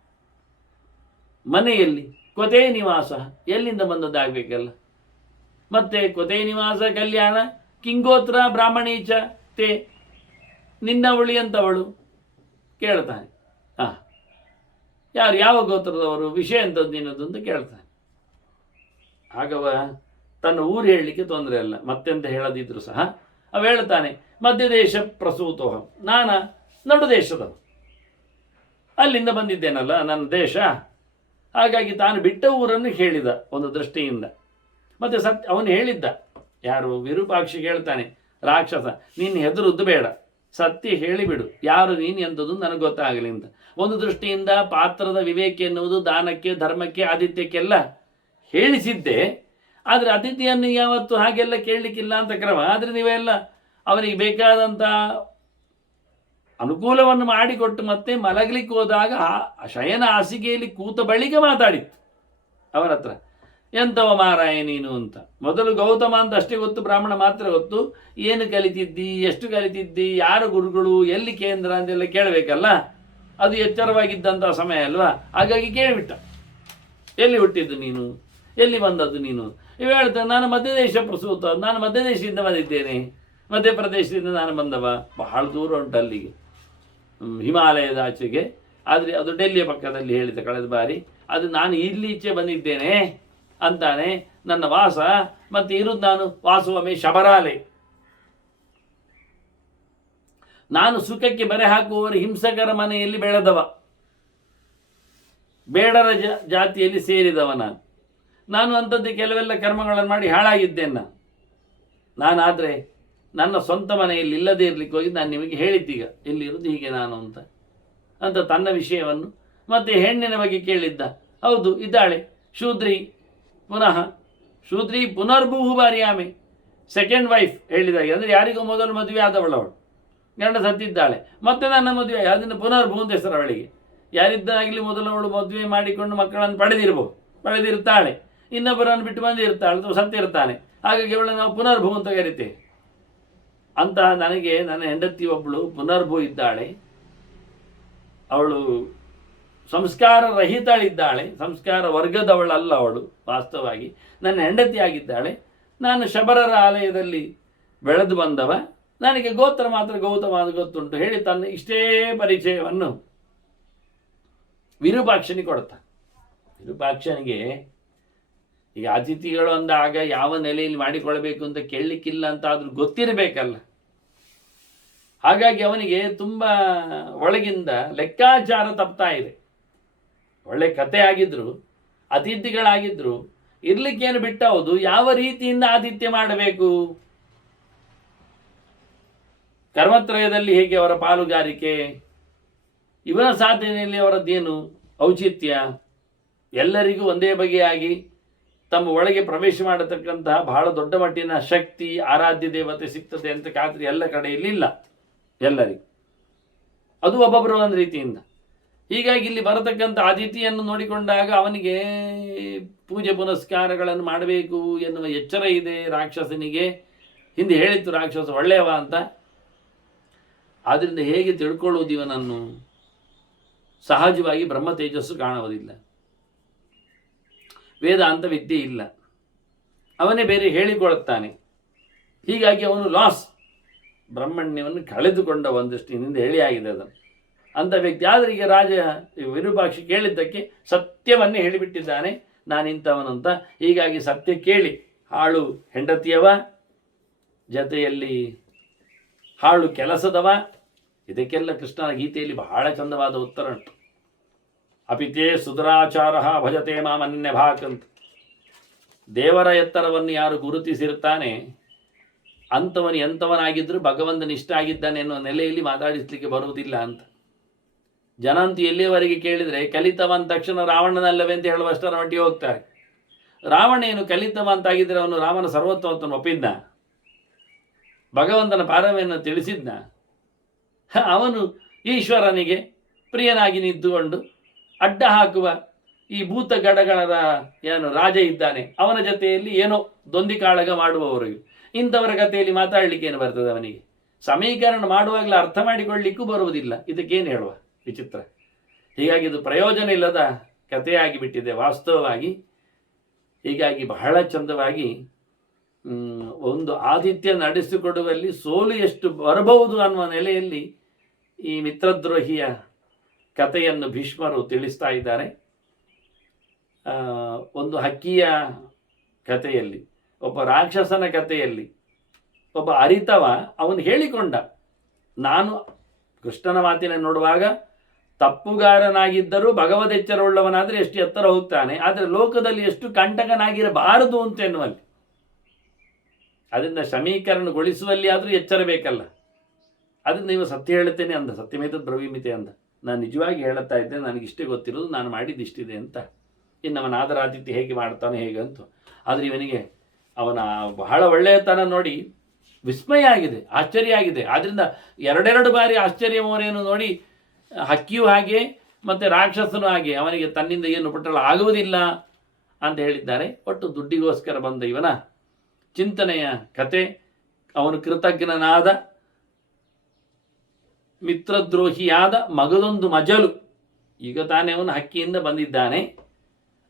ಮನೆಯಲ್ಲಿ ಕೊತೆ ನಿವಾಸ ಎಲ್ಲಿಂದ ಬಂದದ್ದಾಗಬೇಕಲ್ಲ? ಮತ್ತೆ, ಕೊತೆ ನಿವಾಸ, ಕಲ್ಯಾಣ, ಕಿಂಗೋತ್ರ, ಬ್ರಾಹ್ಮಣೀಚ, ತೇ, ನಿನ್ನ ಉಳಿ ಅಂತವಳು ಕೇಳ್ತಾನೆ. ಯಾರು ಯಾವ ಗೋತ್ರದವರು, ವಿಷಯ ಎಂಥದ್ದು ಅಂತ ಕೇಳ್ತಾನೆ. ಆಗವ ತನ್ನ ಊರು ಹೇಳಲಿಕ್ಕೆ ತೊಂದರೆ ಅಲ್ಲ, ಮತ್ತೆಂತ ಹೇಳದಿದ್ರು ಸಹ ಅವ ಹೇಳ್ತಾನೆ ಮಧ್ಯದೇಶ ಪ್ರಸೂತೋಹ, ನಾನ ನಡು ದೇಶದವ ಅಲ್ಲಿಂದ ಬಂದಿದ್ದೇನಲ್ಲ, ನನ್ನ ದೇಶ. ಹಾಗಾಗಿ ತಾನು ಬಿಟ್ಟ ಊರನ್ನು ಹೇಳಿದ ಒಂದು ದೃಷ್ಟಿಯಿಂದ. ಮತ್ತೆ ಸತ್ಯ ಅವನು ಹೇಳಿದ್ದ, ಯಾರು ವಿರೂಪಾಕ್ಷಿ ಹೇಳ್ತಾನೆ, ರಾಕ್ಷಸ, ನಿನ್ನ ಹೆದರುದ್ದು ಬೇಡ. ಸತ್ಯ ಹೇಳಿಬಿಡು. ಯಾರು ನೀನು ಎಂಥದ್ದು ನನಗೆ ಗೊತ್ತಾಗಲಿ ಅಂತ. ಒಂದು ದೃಷ್ಟಿಯಿಂದ ಪಾತ್ರದ ವಿವೇಕ ಎನ್ನುವುದು ದಾನಕ್ಕೆ, ಧರ್ಮಕ್ಕೆ, ಆದಿತ್ಯಕ್ಕೆಲ್ಲ ಹೇಳಿಸಿದ್ದೆ. ಆದರೆ ಅತಿಥಿಯನ್ನು ಯಾವತ್ತು ಹಾಗೆಲ್ಲ ಕೇಳಲಿಕ್ಕಿಲ್ಲ ಅಂತ ಕ್ರಮ. ಆದರೆ ನೀವೆಲ್ಲ ಅವನಿಗೆ ಬೇಕಾದಂಥ ಅನುಕೂಲವನ್ನು ಮಾಡಿಕೊಟ್ಟು ಮತ್ತೆ ಮಲಗಲಿಕ್ಕೆ ಹೋದಾಗ ಶಯನ ಹಾಸಿಗೆಯಲ್ಲಿ ಕೂತ ಬಳಿಗೆ ಮಾತಾಡಿತ್ತು. ಅವರ ಹತ್ರ ಎಂಥವ ಮಾರಾಯ ನೀನು ಅಂತ. ಮೊದಲು ಗೌತಮ ಅಂತ ಅಷ್ಟೇ ಗೊತ್ತು, ಬ್ರಾಹ್ಮಣ ಮಾತ್ರ ಗೊತ್ತು. ಏನು ಕಲಿತಿದ್ದಿ, ಎಷ್ಟು ಕಲಿತಿದ್ದಿ, ಯಾರು ಗುರುಗಳು, ಎಲ್ಲಿ ಕೇಂದ್ರ ಅಂತೆಲ್ಲ ಕೇಳಬೇಕಲ್ಲ? ಅದು ಎಚ್ಚರವಾಗಿದ್ದಂಥ ಸಮಯ ಅಲ್ವಾ? ಹಾಗಾಗಿ ಕೇಳಿಬಿಟ್ಟ. ಎಲ್ಲಿ ಹುಟ್ಟಿದ್ದು ನೀನು? ಎಲ್ಲಿ ಬಂದದ್ದು ನೀನು? ಇವು ಹೇಳ್ತಾನೆ ನಾನು ಮಧ್ಯದೇಶ ಪ್ರಸೂತ, ನಾನು ಮಧ್ಯದೇಶದಿಂದ ಬಂದಿದ್ದೇನೆ. ಮಧ್ಯಪ್ರದೇಶದಿಂದ ನಾನು ಬಂದವ. ಬಹಳ ದೂರ ಉಂಟು ಅಲ್ಲಿಗೆ. ಹಿಮಾಲಯದ ಆಚೆಗೆ. ಆದರೆ ಅದು ಡೆಲ್ಲಿಯ ಪಕ್ಕದಲ್ಲಿ ಹೇಳಿದ ಕಳೆದ ಬಾರಿ. ಅದು ನಾನು ಇಲ್ಲಿ ಇಲ್ಲೀಚೆ ಬಂದಿದ್ದೇನೆ. ಅಂತಾನೆ ನನ್ನ ವಾಸ ಮತ್ತೆ ಇರುದು ನಾನು ವಾಸುವಮೆ ಶಬರಾಲೆ. ನಾನು ಸುಖಕ್ಕೆ ಬರೆ ಹಾಕುವವರು ಹಿಂಸಕರ ಮನೆಯಲ್ಲಿ ಬೆಳೆದವ. ಬೇಡರ ಜಾತಿಯಲ್ಲಿ ಸೇರಿದವ ನಾನು. ನಾನು ಅಂಥದ್ದು ಕೆಲವೆಲ್ಲ ಕರ್ಮಗಳನ್ನು ಮಾಡಿ ಹಾಳಾಗಿದ್ದೇನೆ ನಾನು. ನಾನಾದರೆ ನನ್ನ ಸ್ವಂತ ಮನೆಯಲ್ಲಿ ಇಲ್ಲದೇ ಇರಲಿಕ್ಕೆ ಹೋಗಿ ನಾನು ನಿಮಗೆ ಹೇಳಿದ್ದೀಗ, ಎಲ್ಲಿರೋದು ಹೀಗೆ ನಾನು ಅಂತ. ಅಂತ ತನ್ನ ವಿಷಯವನ್ನು ಮತ್ತೆ ಹೆಣ್ಣಿನ ಬಗ್ಗೆ ಕೇಳಿದ್ದ. ಹೌದು, ಇದ್ದಾಳೆ, ಶೂದ್ರಿ ಪುನಃ ಶೂದ್ರಿ ಪುನರ್ಭೂಹು ಬಾರಿಯಾಮಿ. ಸೆಕೆಂಡ್ ವೈಫ್ ಹೇಳಿದಾಗೆ. ಅಂದರೆ ಯಾರಿಗೂ ಮೊದಲು ಮದುವೆ ಆದವಳವಳು ಗಂಡ ಸತ್ತಿದ್ದಾಳೆ. ಮತ್ತೆ ನನ್ನ ಮದುವೆ. ಅದನ್ನು ಪುನರ್ಭೂ ಅಂತ ಹೆಸರು ಅವಳಿಗೆ. ಯಾರಿದ್ದಾಗಲಿ ಮೊದಲವಳು ಮದುವೆ ಮಾಡಿಕೊಂಡು ಮಕ್ಕಳನ್ನು ಪಡೆದಿರ್ಬೋದು. ಪಡೆದಿರ್ತಾಳೆ. ಇನ್ನೊಬ್ಬರನ್ನು ಬಿಟ್ಟು ಬಂದಿರ್ತಾಳೆ ಅಥವಾ ಸತ್ತಿರ್ತಾನೆ ಹಾಗಾಗಿ ಅವಳನ್ನು ನಾವು ಪುನರ್ಭೂ ಅಂತ ಕರಿತೇವೆ. ಅಂತ ನನಗೆ, ನನ್ನ ಹೆಂಡತಿ ಒಬ್ಬಳು ಪುನರ್ಭೂ ಇದ್ದಾಳೆ. ಅವಳು ಸಂಸ್ಕಾರ ರಹಿತಳಿದ್ದಾಳೆ, ಸಂಸ್ಕಾರ ವರ್ಗದವಳಲ್ಲ ಅವಳು, ವಾಸ್ತವವಾಗಿ. ನನ್ನ ಹೆಂಡತಿಯಾಗಿದ್ದಾಳೆ ನಾನು ಶಬರರ ಆಲಯದಲ್ಲಿ ಬೆಳೆದು ಬಂದವ. ನನಗೆ ಗೋತ್ರ ಮಾತ್ರ ಗೌತಮ ಗೊತ್ತುಂಟು. ಹೇಳಿ ತನ್ನ ಇಷ್ಟೇ ಪರಿಚಯವನ್ನು ವಿರೂಪಾಕ್ಷನಿಗೆ ಕೊಡ್ತ. ವಿರೂಪಾಕ್ಷನಿಗೆ, ಈಗ ಅತಿಥಿಗಳು ಅಂದಾಗ ಯಾವ ನೆಲೆಯಲ್ಲಿ ಮಾಡಿಕೊಳ್ಬೇಕು ಅಂತ ಕೇಳಲಿಕ್ಕಿಲ್ಲ ಅಂತ ಆದರೂ ಗೊತ್ತಿರಬೇಕಲ್ಲ. ಹಾಗಾಗಿ ಅವನಿಗೆ ತುಂಬ ಒಳಗಿಂದ ಲೆಕ್ಕಾಚಾರ ತಪ್ತಾ ಇದೆ. ಒಳ್ಳೆ ಕತೆ ಆಗಿದ್ರು, ಅತಿಥಿಗಳಾಗಿದ್ರು, ಇರ್ಲಿಕ್ಕೇನು ಬಿಟ್ಟ ಹೌದು, ಯಾವ ರೀತಿಯಿಂದ ಆತಿಥ್ಯ ಮಾಡಬೇಕು? ಕರ್ಮತ್ರಯದಲ್ಲಿ ಹೇಗೆ ಅವರ ಪಾಲುಗಾರಿಕೆ? ಇವನ ಸಾಧನೆಯಲ್ಲಿ ಅವರದ್ದೇನು ಔಚಿತ್ಯ? ಎಲ್ಲರಿಗೂ ಒಂದೇ ಬಗೆಯಾಗಿ ತಮ್ಮ ಒಳಗೆ ಪ್ರವೇಶ ಮಾಡತಕ್ಕಂತಹ ಬಹಳ ದೊಡ್ಡ ಮಟ್ಟಿನ ಶಕ್ತಿ, ಆರಾಧ್ಯ, ದೇವತೆ ಸಿಗ್ತದೆ ಅಂತ ಖಾತ್ರಿ ಎಲ್ಲ ಕಡೆಯಲ್ಲಿ ಇಲ್ಲ ಎಲ್ಲರಿಗೂ. ಅದು ಒಬ್ಬೊಬ್ಬರು ಒಂದು ರೀತಿಯಿಂದ. ಹೀಗಾಗಿ ಇಲ್ಲಿ ಬರತಕ್ಕಂಥ ಅತಿಥಿಯನ್ನು ನೋಡಿಕೊಂಡಾಗ ಅವನಿಗೆ ಪೂಜೆ ಪುನಸ್ಕಾರಗಳನ್ನು ಮಾಡಬೇಕು ಎನ್ನುವ ಎಚ್ಚರ ಇದೆ ರಾಕ್ಷಸನಿಗೆ. ಹಿಂದೆ ಹೇಳಿತ್ತು ರಾಕ್ಷಸ ಒಳ್ಳೆಯವ ಅಂತ. ಆದ್ದರಿಂದ ಹೇಗೆ ತಿಳ್ಕೊಳ್ಳುವುದು ಇವನನ್ನು? ಸಹಜವಾಗಿ ಬ್ರಹ್ಮ ತೇಜಸ್ಸು ಕಾಣುವುದಿಲ್ಲ. ವೇದಾಂತ ವಿದ್ಯೆ ಇಲ್ಲ. ಅವನೇ ಬೇರೆ ಹೇಳಿಕೊಳ್ಳುತ್ತಾನೆ. ಹೀಗಾಗಿ ಅವನು ಲಾಸ್ ಬ್ರಹ್ಮಣ್ಯವನ್ನು ಕಳೆದುಕೊಂಡ ಒಂದಷ್ಟಿನಿಂದ ಹೇಳಿ ಆಗಿದೆ ಅದನ್ನು. ಅಂಥ ವ್ಯಕ್ತಿ. ಆದರೆ ಈಗ ರಾಜ ವಿರೂಪಾಕ್ಷಿ ಕೇಳಿದ್ದಕ್ಕೆ ಸತ್ಯವನ್ನೇ ಹೇಳಿಬಿಟ್ಟಿದ್ದಾನೆ. ನಾನಿಂಥವನಂತ. ಹೀಗಾಗಿ ಸತ್ಯ ಕೇಳಿ. ಹಾಳು ಹೆಂಡತಿಯವ, ಜತೆಯಲ್ಲಿ ಹಾಳು ಕೆಲಸದವ. ಇದಕ್ಕೆಲ್ಲ ಕೃಷ್ಣನ ಗೀತೆಯಲ್ಲಿ ಬಹಳ ಚಂದವಾದ ಉತ್ತರ ಉಂಟು. ಅಪಿತೇ ಸುಧರಾಚಾರ ಭಜತೆ ಮಾಮನ್ಯ ಭಾಕಂತ ದೇವರ ಎತ್ತರವನ್ನು ಯಾರು ಗುರುತಿಸಿರ್ತಾನೆ ಅಂಥವನು ಎಂಥವನಾಗಿದ್ದರೂ ಭಗವಂತನ ಇಷ್ಟ ಆಗಿದ್ದಾನೆ ಎನ್ನುವ ನೆಲೆಯಲ್ಲಿ ಮಾತಾಡಿಸ್ಲಿಕ್ಕೆ ಬರುವುದಿಲ್ಲ ಅಂತ. ಜನ ಅಂತೂ ಎಲ್ಲಿಯವರೆಗೆ ಕೇಳಿದರೆ ಕಲಿತವ ಅಂದ ತಕ್ಷಣ ರಾವಣನಲ್ಲವೇ ಅಂತ ಹೇಳುವಷ್ಟರ ಮಟ್ಟಿಗೆ ಹೋಗ್ತಾರೆ. ರಾವಣ ಏನು ಕಲಿತವ ಅಂತಾಗಿದ್ದರೆ ಅವನು ರಾಮನ ಸರ್ವತ್ವವನ್ನು ಒಪ್ಪಿದ್ದ ಭಗವಂತನ ಪಾರವೆಯನ್ನು ತಿಳಿಸಿದ್ನ? ಅವನು ಈಶ್ವರನಿಗೆ ಪ್ರಿಯನಾಗಿ ನಿಂತುಕೊಂಡು ಅಡ್ಡ ಹಾಕುವ ಈ ಭೂತ ಗಡಗಳ ಏನು ರಾಜ ಇದ್ದಾನೆ, ಅವನ ಜೊತೆಯಲ್ಲಿ ಏನೋ ದೊಂದಿಕಾಳಗ ಮಾಡುವವರು. ಇಂಥವರ ಕಥೆಯಲ್ಲಿ ಮಾತಾಡಲಿಕ್ಕೆ ಏನು ಬರ್ತದೆ ಅವನಿಗೆ? ಸಮೀಕರಣ ಮಾಡುವಾಗಲೇ ಅರ್ಥ ಮಾಡಿಕೊಳ್ಳಿಕ್ಕೂ ಬರುವುದಿಲ್ಲ. ಇದಕ್ಕೇನು ಹೇಳುವ? ವಿಚಿತ್ರ. ಹೀಗಾಗಿ ಇದು ಪ್ರಯೋಜನ ಇಲ್ಲದ ಕಥೆಯಾಗಿ ಬಿಟ್ಟಿದೆ. ವಾಸ್ತವವಾಗಿ ಹೀಗಾಗಿ ಬಹಳ ಚಂದವಾಗಿ ಒಂದು ಆತಿಥ್ಯ ನಡೆಸಿಕೊಡುವಲ್ಲಿ ಸೋಲು ಎಷ್ಟು ಬರಬಹುದು ಅನ್ನುವ ನೆಲೆಯಲ್ಲಿ ಈ ಮಿತ್ರದ್ರೋಹಿಯ ಕಥೆಯನ್ನು ಭೀಷ್ಮರು ತಿಳಿಸ್ತಾ ಇದ್ದಾರೆ. ಒಂದು ಹಕ್ಕಿಯ ಕಥೆಯಲ್ಲಿ, ಒಬ್ಬ ರಾಕ್ಷಸನ ಕಥೆಯಲ್ಲಿ, ಒಬ್ಬ ಅರಿತವ ಅವನು ಹೇಳಿಕೊಂಡ, ನಾನು ಕೃಷ್ಣನ ಮಾತಿನ ನೋಡುವಾಗ ತಪ್ಪುಗಾರನಾಗಿದ್ದರೂ ಭಗವದೆಚ್ಚರವುಳ್ಳವನಾದರೆ ಎಷ್ಟು ಎತ್ತರ ಹೋಗ್ತಾನೆ, ಆದರೆ ಲೋಕದಲ್ಲಿ ಎಷ್ಟು ಕಂಟಕನಾಗಿರಬಾರದು ಅಂತ ಎನ್ನುವಲ್ಲಿ ಅದರಿಂದ ಸಮೀಕರಣಗೊಳಿಸುವಲ್ಲಿ ಆದರೂ ಎಚ್ಚರ ಬೇಕಲ್ಲ. ಅದರಿಂದ ನೀವು ಸತ್ಯ ಹೇಳುತ್ತೇನೆ ಅಂದ ಸತ್ಯಮೇತ ಬ್ರವೀಮಿತೆ ಅಂದ. ನಾನು ನಿಜವಾಗಿ ಹೇಳುತ್ತಾ ಇದ್ದೆ ನನಗಿಷ್ಟೇ ಗೊತ್ತಿರೋದು, ನಾನು ಮಾಡಿದ್ದು ಇಷ್ಟಿದೆ ಅಂತ. ಇನ್ನು ಅವನ ಆದರಾದಿತ್ಯ ಹೇಗೆ ಮಾಡ್ತಾನೆ ಹೇಗೆ ಅಂತ. ಆದರೆ ಇವನಿಗೆ ಅವನ ಬಹಳ ಒಳ್ಳೆಯತನ ನೋಡಿ ವಿಸ್ಮಯ ಆಗಿದೆ, ಆಶ್ಚರ್ಯ ಆಗಿದೆ. ಆದ್ದರಿಂದ ಎರಡೆರಡು ಬಾರಿ ಆಶ್ಚರ್ಯ ಮೋರೆಯನ್ನು ನೋಡಿ ಹಕ್ಕಿಯೂ ಹಾಗೆ, ಮತ್ತು ರಾಕ್ಷಸನು ಹಾಗೆ, ಅವನಿಗೆ ತನ್ನಿಂದ ಏನು ಪಟ್ಟಳ ಆಗುವುದಿಲ್ಲ ಅಂತ ಹೇಳಿದ್ದಾರೆ. ಒಟ್ಟು ದುಡ್ಡಿಗೋಸ್ಕರ ಬಂದ ಇವನ ಚಿಂತನೆಯ ಕತೆ, ಅವನು ಕೃತಜ್ಞನಾದ, ಮಿತ್ರದ್ರೋಹಿಯಾದ ಮಗದೊಂದು ಮಜಲು. ಈಗ ತಾನೇ ಅವನು ಹಕ್ಕಿಯಿಂದ ಬಂದಿದ್ದಾನೆ.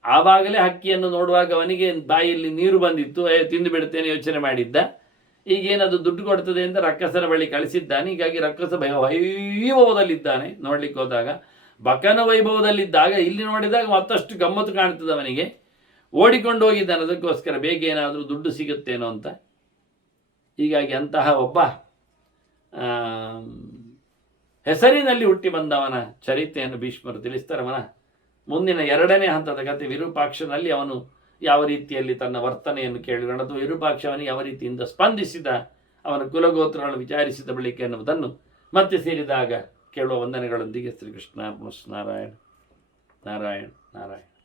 ಆವಾಗಲೇ ಹಕ್ಕಿಯನ್ನು ನೋಡುವಾಗ ಅವನಿಗೆ ಬಾಯಲ್ಲಿ ನೀರು ಬಂದಿತ್ತು. ತಿಂದು ಬಿಡ್ತೇನೆ ಯೋಚನೆ ಮಾಡಿದ್ದ. ಈಗೇನದು ದುಡ್ಡು ಕೊಡ್ತದೆ ಅಂತ ರಕ್ಕಸರ ಬಳಿ ಕಳಿಸಿದ್ದಾನೆ. ಹೀಗಾಗಿ ರಕ್ಕಸ ಭಯ ವೈಭವದಲ್ಲಿದ್ದಾನೆ. ನೋಡ್ಲಿಕ್ಕೆ ಹೋದಾಗ ಬಕನ ವೈಭವದಲ್ಲಿದ್ದಾಗ ಇಲ್ಲಿ ನೋಡಿದಾಗ ಮತ್ತಷ್ಟು ಗಮ್ಮತ್ತು ಕಾಣ್ತದೆ ಅವನಿಗೆ. ಓಡಿಕೊಂಡು ಹೋಗಿದ್ದಾನೆ. ಅದಕ್ಕೋಸ್ಕರ ಬೇಗ ಏನಾದರೂ ದುಡ್ಡು ಸಿಗುತ್ತೇನೋ ಅಂತ. ಹೀಗಾಗಿ ಅಂತಹ ಒಬ್ಬ ಹೆಸರಿನಲ್ಲಿ ಹುಟ್ಟಿ ಬಂದವನ ಚರಿತ್ರೆಯನ್ನು ಭೀಷ್ಮರು ತಿಳಿಸ್ತಾರೆ ಅವನ ಮುಂದಿನ ಎರಡನೇ ಹಂತದ ಕತೆ ವಿರೂಪಾಕ್ಷನಲ್ಲಿ ಅವನು ಯಾವ ರೀತಿಯಲ್ಲಿ ತನ್ನ ವರ್ತನೆಯನ್ನು ಕೇಳಿದನು ಅಥವಾ ವಿರೂಪಾಕ್ಷವನ್ನು ಯಾವ ರೀತಿಯಿಂದ ಸ್ಪಂದಿಸಿದ, ಅವನ ಕುಲಗೋತ್ರಗಳನ್ನು ವಿಚಾರಿಸಿದ ಬಳಿಕ ಎನ್ನುವುದನ್ನು ಮತ್ತೆ ಸೇರಿದಾಗ ಕೇಳುವ ವಂದನೆಗಳೊಂದಿಗೆ ಶ್ರೀಕೃಷ್ಣ ನಾರಾಯಣ ನಾರಾಯಣ ನಾರಾಯಣ.